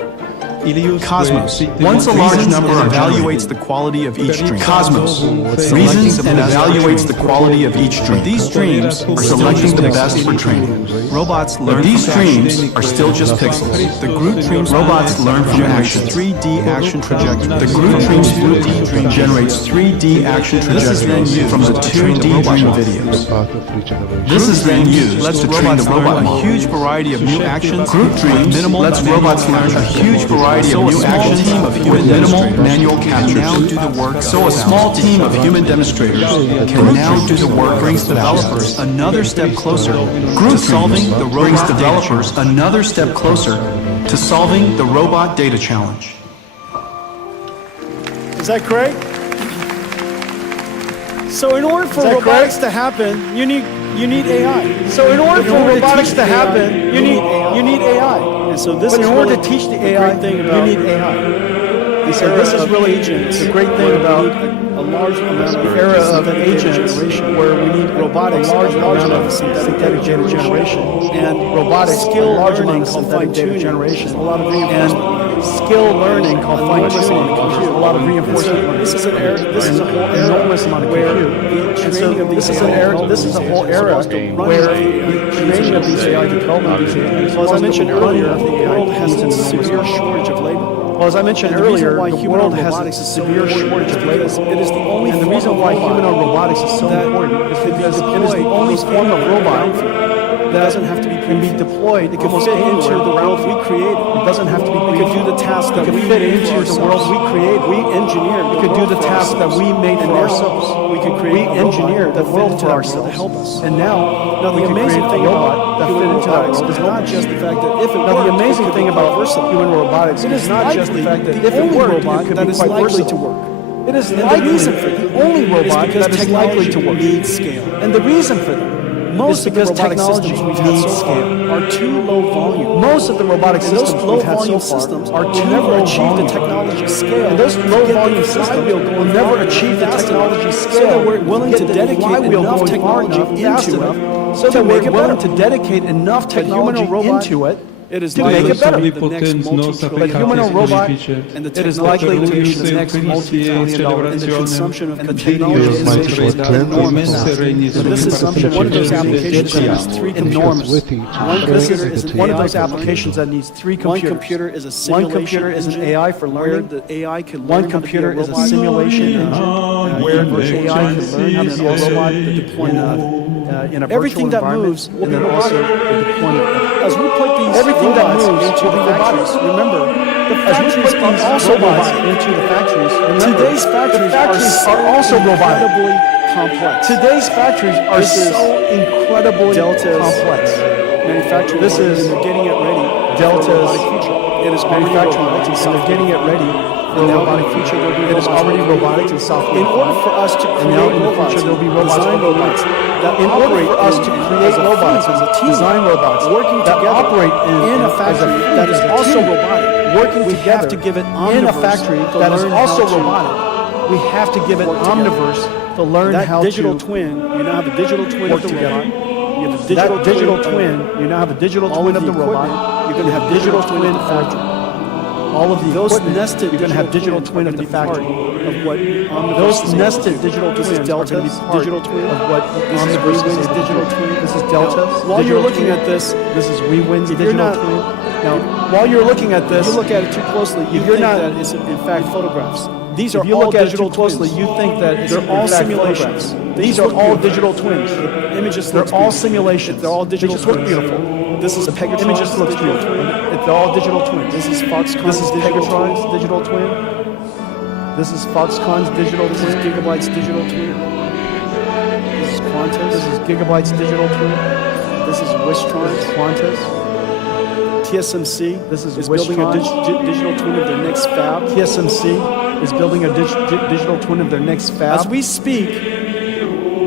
Cosmos. Once a large number evaluates the quality of each dream. Cosmos reasons and evaluates the quality of each dream. These dreams are selecting the best for training. Robots learn. These dreams are still just pixels. The group dreams robots learn from action. 3D action trajectory. The group dreams 3D dream generates 3D action trajectories from the 2D dream videos. This is then used to train the robot a huge variety of new actions. Group dreams minimal lets robots learn a huge variety of new actions with minimal manual capture. Now do the work. So a small team of human demonstrators can now do the work. Brings developers another step closer to solving the robot developers another step closer to solving the robot data challenge. Is that great? So in order for robotics to happen, you need AI. So in order for robotics to happen, you need AI. And so this is in order to teach the AI thing you need AI. And so this is really the great thing about a large amount of era of an agent generation where we need robotics, large amount of synthetic data generation, and robotics skill large amount of synthetic data generation, a lot of reinforcement. Skill learning called fine-tuning compute, a lot of reinforcement. This is an era. This is a whole enormous amount of compute. And so this is an era. This is a whole era where the training of these AI development. So as I mentioned earlier, the world has a severe shortage of labor. Well, as I mentioned earlier, the world has a severe shortage of labor. It is the only And the reason why humanoid robotics is so important is because it is the only form of robot that doesn't have to be can be deployed. It can fit into the world we created. It doesn't have to be. It can do the tasks that we fit made into the world we created. We engineered. It could do the tasks that we made for ourselves. We can create. We engineered the world for ourselves to help us. And now the amazing thing about that fit into that robotics world is not just the fact that if it now worked, the amazing thing about human robotics it is not just the fact that if it worked, it could be quite likely to versatile. work. It is And likely, the reason for the only robot that is likely to work. Needs scale. And the reason for that most of the robotic technology systems we've had needs so far are too low volume. Most of the robotic systems low we've had volume so far systems are too never low achieve volume. the technology scale. And those low volume systems will never achieve the technology scale. So that we're willing to dedicate enough technology into it. So that we're willing to dedicate enough technology into it. It is to make it better. But humanoid robot, and it is likely to be the next multi-billion dollar and the consumption of technology is enormous. This is one of those applications that needs three enormous. One computer is one of those applications that needs three computers. One computer is a simulation. One computer is an AI for learning. Where the AI can learn. One computer is a simulation engine where the AI can learn how to be a robot. The deployment in a virtual everything that environment, moves will and be then also robotic. the deployment. As we put these Everything that robots moves into will the be factories, robotic. remember, the As we factories put are these also robots robotic. into the factories, remember, Today's factories, are also robotic. incredibly complex. Today's factories are This is so incredibly Delta's complex. Manufacturing. This is and they're getting it ready. Delta's for a robotic future. It is manufacturing, robotics and they're getting it ready for a robotic future. It is already robotics in South In order for us to And now create in the robots, future there'll be robots design robots that in order operate for us to create as a robots team, as a team, design robots working that together operate in a factory that is also robotic, working we together have to give it in a omniverse factory to that is learn also how to robotic. We have to give it work together. omniverse to learn that how digital to twin, you now have a digital twin work of the together. robot. You have a That digital of twin, you now have a digital all twin of of the robot. equipment. You're going to have digital twin of the factory. All of the Those equipment, nested you're going to have digital twin of the factory. of what Those Omniverse is nested able to do. digital This twins is are going to be Delta's part digital twin of what This is Omniverse is WeWin's able to digital do. twin. This is Delta's While you're digital looking twin. at this, This is WeWin's if you're digital not- twin. Now, while you're looking at this, if you look at it too closely, you you're think not- that it's in fact photographs. These are if you all look at it digital too closely, twins. you think that it's They're in all fact simulations. photographs. They These just are look all beautiful. digital twins. The images They're looks all beautiful. simulations. They're all digital They just look twins. beautiful. This is Pegatron's Images looks digital beautiful. twin. They're all digital twins. This is Foxconn's This is digital Pegatron's twin. digital twin. This is Foxconn's digital This is twin. Gigabyte's digital twin. This is Quanta's. This is Gigabyte's digital twin. This is Wistron's. This is Quanta's. TSMC This is building a Wistron. digital twin of their next fab. TSMC is building a digital twin of their next fab. As we speak,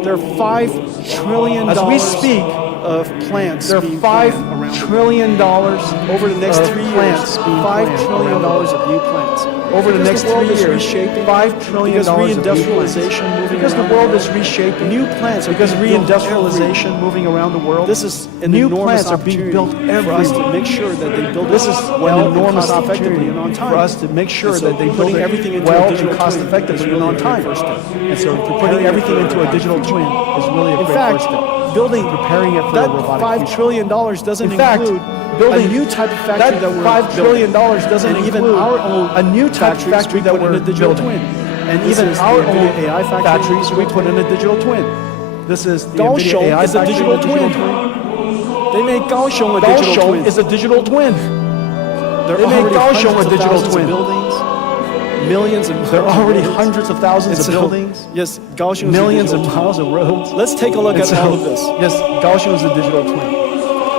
there are $5 trillion As we speak, of plants there are being $5 planned around trillion over the next of 3 years. plants being $5 planned trillion around the of new plants. over the Because next world 3 is years. reshaping. $5 trillion Because of new plants. reindustrialization moving Because the around world the is reshaping. New plants are because being built reindustrialization moving around the world. This is an new enormous plants are being built opportunity for us to everywhere. make sure that they build This it is well an and enormous cost effectively opportunity and on time. for us to make sure And so that they build putting it everything into well a digital and cost twin effectively is and on really a time. great first step. And so Preparing putting it everything for into a robotic digital future. twin is really a In great fact, first step. building Preparing it for that a robotic $5 future. trillion doesn't In fact, include building a new type of factory that we're $5 trillion doesn't and even include our own a new type of factories factory we that put in we're a digital building. twin. And This even is our the own NVIDIA AI factories we put in a digital twin. This is the Kaohsiung NVIDIA AI is a factory digital in a twin. They made Kaohsiung a digital Kaohsiung twin. is a digital twin. They're They made already Kaohsiung hundreds a of digital thousands twin. of buildings, millions of There are already roads. hundreds of thousands And of so, buildings, Yes, Kaohsiung is a millions digital of twin. miles of roads. Let's take a look And at so, all of this. Yes, Kaohsiung is a digital twin.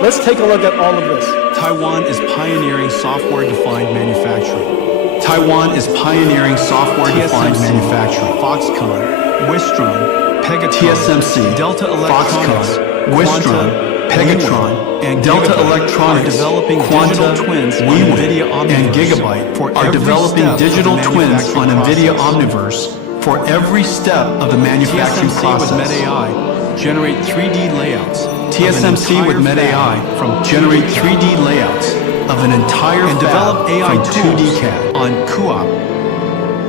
Let's take a look at all of this. Taiwan is pioneering software-defined manufacturing. Taiwan is pioneering software-defined manufacturing. Foxconn, Wistron, Pegatron, TSMC, Delta Electronics, Wistron, Pegatron, and Delta Electronics are developing digital twins on Nvidia Omniverse and Gigabyte are developing digital twins on Nvidia Omniverse for every step of the manufacturing process. With MedAI generate 3D layouts. TSMC with MedAI from generate 3D layouts of an entire and develop AI 2D CAD on CUOP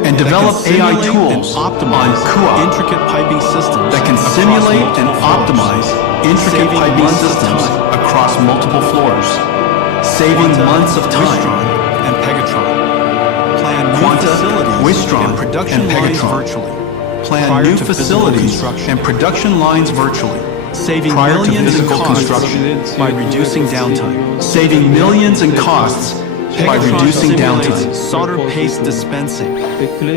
and develop AI tools on CUOP intricate piping systems that can simulate and optimize intricate piping systems across multiple floors, saving months of time. And Pegatron. Wistron, and Pegatron virtually. Plan new facilities and production lines virtually, saving millions in construction by reducing downtime, saving millions in costs by reducing downtime. Solder paste dispensing.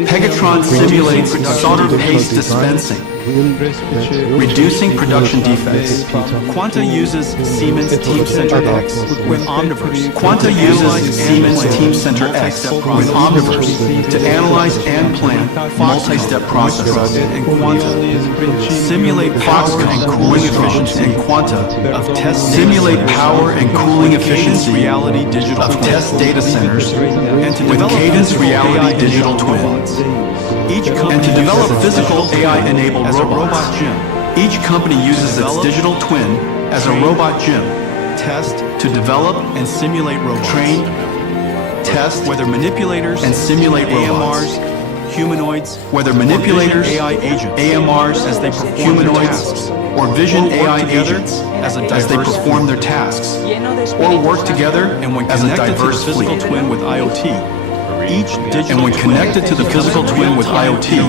Pegatron simulates solder paste dispensing, reducing production defects. Quanta uses Siemens Teamcenter X with Omniverse. Quanta uses Siemens Teamcenter X with Omniverse to analyze and plan multi-step processes in Quanta. Simulate power and cooling efficiency in Quanta of test. Simulate power and cooling efficiency reality digital of test data centers and to develop Cadence reality digital twins. And to develop physical AI-enabled robot gym. Each company uses its digital twin as a robot gym. Test, to develop and simulate robots. Train, test, whether manipulators and simulate robots. AMRs, humanoids, whether manipulators, AI agents, AMRs as they perform humanoids, or vision AI agents as they perform their tasks, or work together and when as a diverse physical twin with IoT. And when connected to the physical twin with IoT,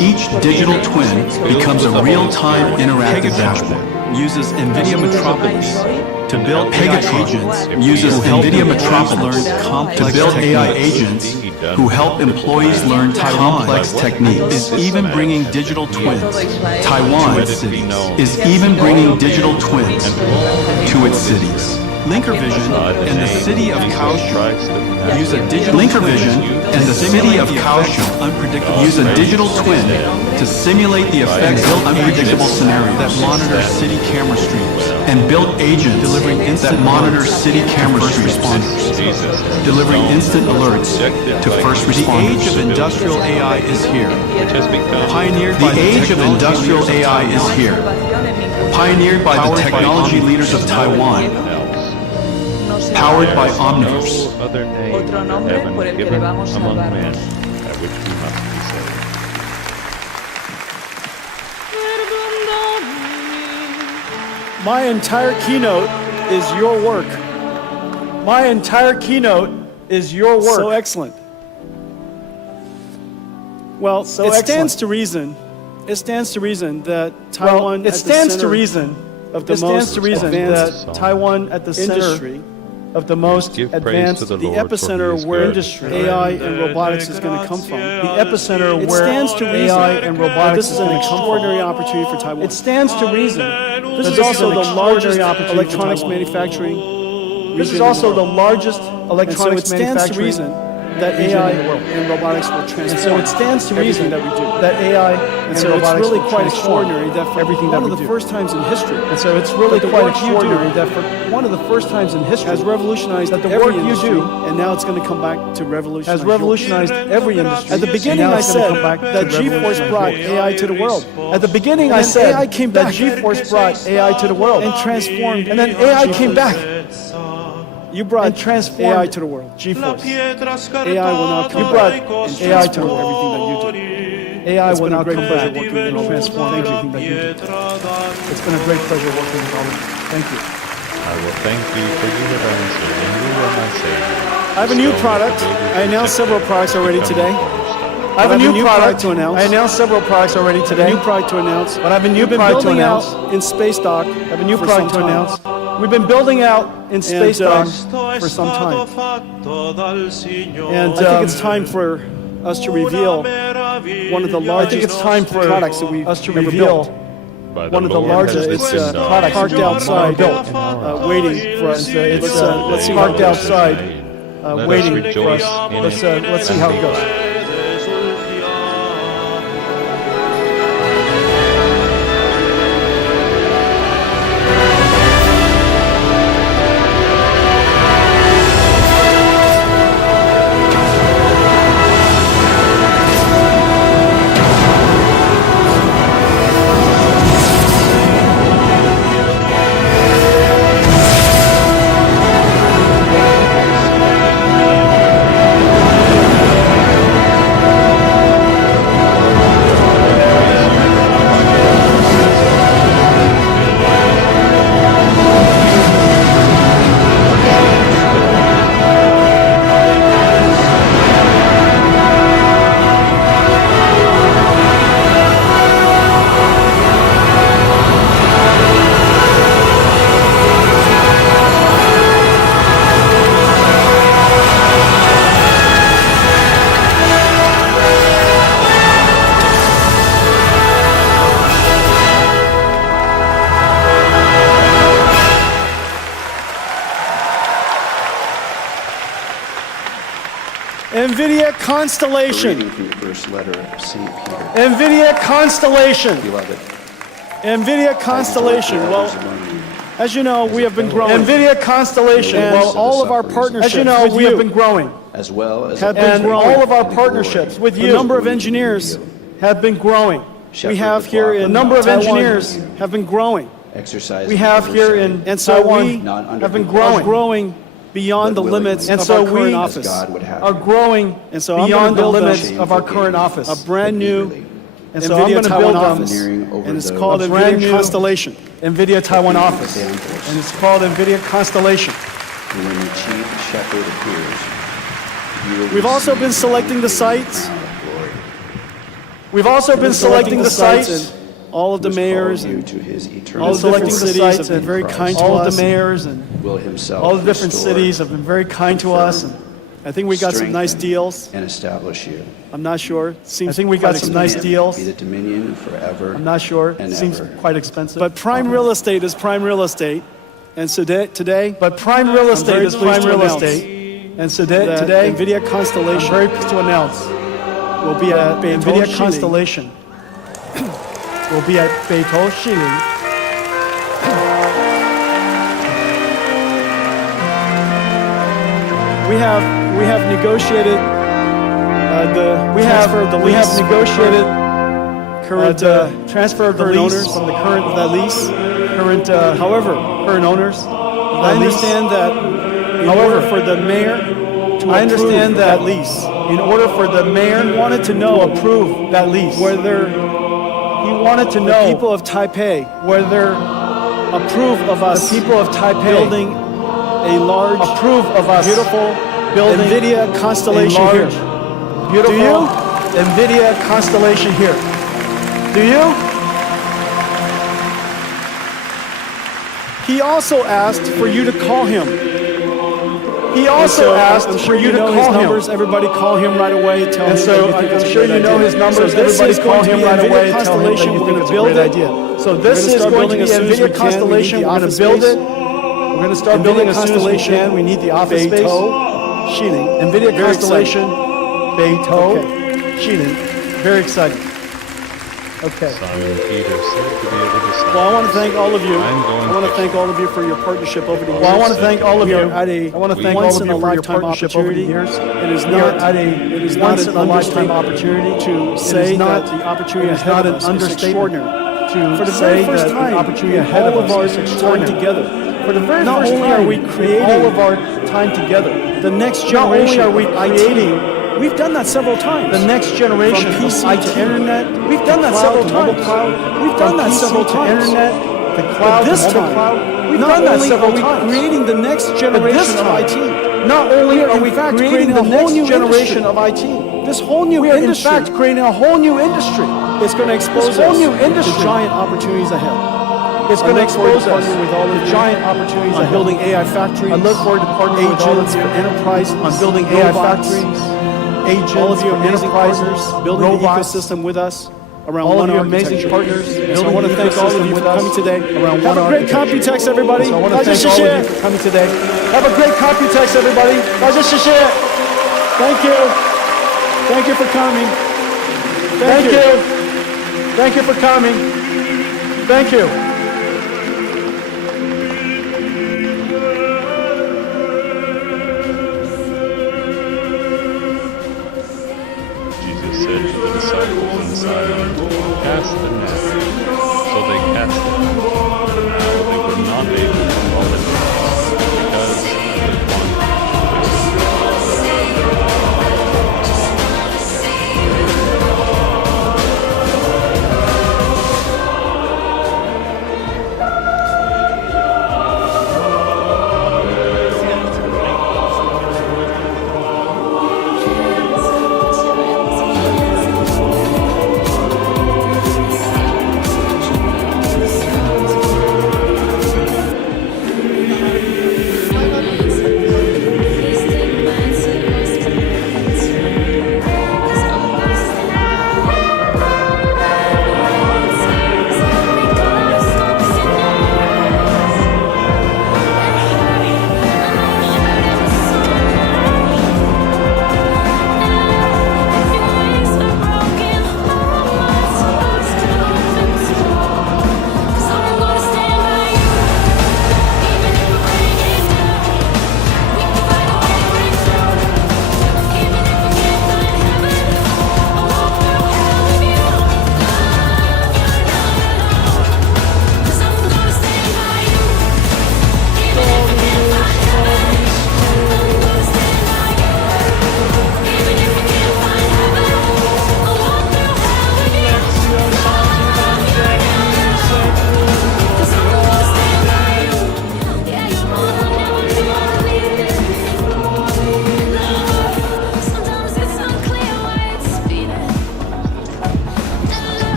each digital twin becomes a real-time interactive dashboard. Uses Nvidia Metropolis to build Pegatron agents. Uses Nvidia Metropolis to build AI agents who help employees learn complex techniques. Is even bringing digital twins. Taiwan is even bringing digital twins to its cities. LinkerVision and the city of Kaohsiung use a digital LinkerVision and the city of Kaohsiung use a digital twin to simulate the effects of unpredictable scenarios that monitor city camera streams and build agents delivering instant monitor city camera responders, delivering instant alerts to first responders. The age of industrial AI is here. Pioneered by the age of industrial AI is here. Pioneered by the technology leaders of Taiwan. Powered by Omniverse. Other name heaven given among men, by which we must be saved. My entire keynote is your work. My entire keynote is your work. So excellent. Well, it stands to reason that Taiwan at the center of the most advanced, the epicenter where AI and robotics is going to come from. The epicenter where AI and robotics is going to come from. This is an extraordinary opportunity for Taiwan. It stands to reason. This is also the largest electronics manufacturing. This is also the largest electronics manufacturing that AI and robotics will transform. And so it stands to reason that we do that AI and so robotics it's really quite extraordinary that for everything that we do. One of the first times in history. And so it's really quite extraordinary that for one of the first times in history has revolutionized that the work you do, and now it's going to come back to revolutionize. Has revolutionized every industry. At the beginning, I said that GeForce brought AI to the world. At the beginning, I said AI came back. GeForce brought AI to the world and transformed. And then AI came back. You brought AI to the world, GeForce. AI will now come back and AI to everything that you do. AI will now come back and transform everything that you do. It's been a great pleasure working with all of you. Thank you. I will thank you for you have answered, and you are my Savior. I have a new product. I announced several products already today. I have a new product to announce. I announced several products already today. New product to announce. But I have a new product to announce in Space Dock. I have a new product to announce. We've been building out in Space Dock for some time. And I think it's time for us to reveal one of the largest products that we've ever built. One of the largest products parked outside, waiting for us. It's parked outside, waiting for us. Let's see how it goes. Nvidia Constellation. Reading from the first letter of St. Peter. Nvidia Constellation. Beloved, Nvidia Constellation. Well, as you know, we have been growing. Nvidia Constellation. Well, all of our partnerships. As you know, we have been growing. as well as all of our partnerships with you. The number of engineers have been growing. We have here in number of engineers have been growing. We have here in Taiwan have been growing beyond the limits of our current office. Are growing beyond the limits of our current office. A brand new NVIDIA Taiwan office, and it's called NVIDIA Constellation. NVIDIA Taiwan office, and it's called NVIDIA Constellation. And when the chief shepherd appears, we've also been selecting the sites. We've also been selecting the sites. All of the mayors and all the different cities have been very kind to us. All of the mayors and all the different cities have been very kind to us. And I think we got some nice deals. and establish you. I'm not sure. I think we got some nice deals. Be the dominion forever. I'm not sure. And It seems ever. quite expensive. But prime real estate is prime real estate. And so today, but prime real estate is prime real estate. And so today, NVIDIA Constellation, I'm very pleased to announce, will be at NVIDIA Constellation. Will be at Beidou Shilin. We have negotiated we have negotiated current transfer of the lease from the current of that lease. However, current owners. I understand that. However, for the mayor to approve that lease, in order for the mayor wanted to approve that lease, whether he wanted to know the people of Taipei whether approve of us. The people of Taipei building a large, approve of us, beautiful building NVIDIA Constellation here. Beautiful. Do you? NVIDIA Constellation here. Do you? He also asked for you to call him. He also asked for you to call him. Everybody call him right away. Tell him. I'm sure you know his numbers. Everybody call him right away. Constellation. We're going to build it. So this is going to be NVIDIA Constellation. We're going to build it. We're going to start building as soon as we can. We need the office space. NVIDIA Constellation. Beidou Shilin. Very excited. Okay. Simon Peter said to be able to stop. Well, I want to thank all of you. I want to thank all of you for your partnership over the years. Well, I want to thank all of you. I want to thank all of you for your partnership over the years. It is not an understatement opportunity to say that the opportunity is not an understatement. For the very first time, opportunity ahead of our time together. For the very first time, are we creating all of our time together. The next generation are we creating. We've done that several times. The next generation from PC to internet. We've done that several times. We've done that several times. Internet, the cloud, this time. We've done that several times. Creating the next generation of IT. Not only are we creating the whole new generation of IT. This whole new industry. We are in fact creating a whole new industry. It's going to expose us to giant opportunities ahead. It's going to expose us with all the giant opportunities on building AI factories. I look forward to partnering with all of you enterprise on building AI factories. Agents, all of you amazing partners, building the ecosystem with us around all one of your amazing partners. And so I want to thank all of you for coming today. Have a great Computex, everybody. So I want to thank all of you for coming today. Have a great Computex, everybody. Thank you. Thank you for coming. Thank you. Thank you for coming. Thank you. Jesus said to the disciples inside, cast the net. So they cast it. But they were not able to haul it because of the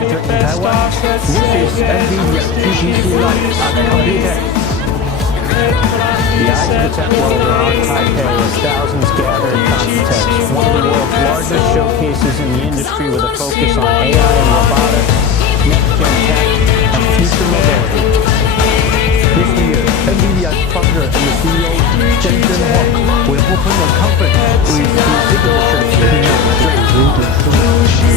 center in Taiwan. This is Nvidia GPC Live at Computex. The eyes of the tech world are on Taipei as thousands gather at Computex, one of the world's largest showcases in the industry with a focus on AI and robotics, next-gen tech, and future mobility. This year, Nvidia's founder and the CEO Jensen Huang will open a conference with the signatures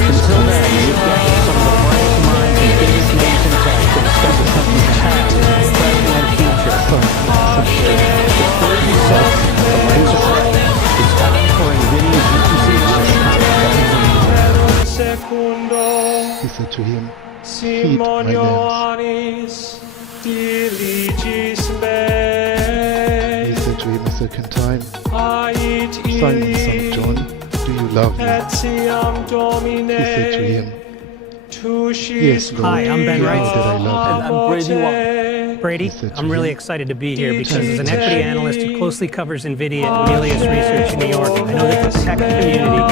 Until then, we've got some of the brightest minds and biggest names in tech to discuss the company's past, present, and future. The stage is set, the lights are bright. It's time for Nvidia GPC He said to him, feed my lambs. He said to him a second time, Simon, son of John, do you love me? He said to him, yes, Lord. Hi, I'm Ben you Wright. know that I love you. I'm Brady Wong. Brady, I'm really excited to be here because as an equity analyst who closely covers Nvidia at Melius Research in New York, I know that the tech community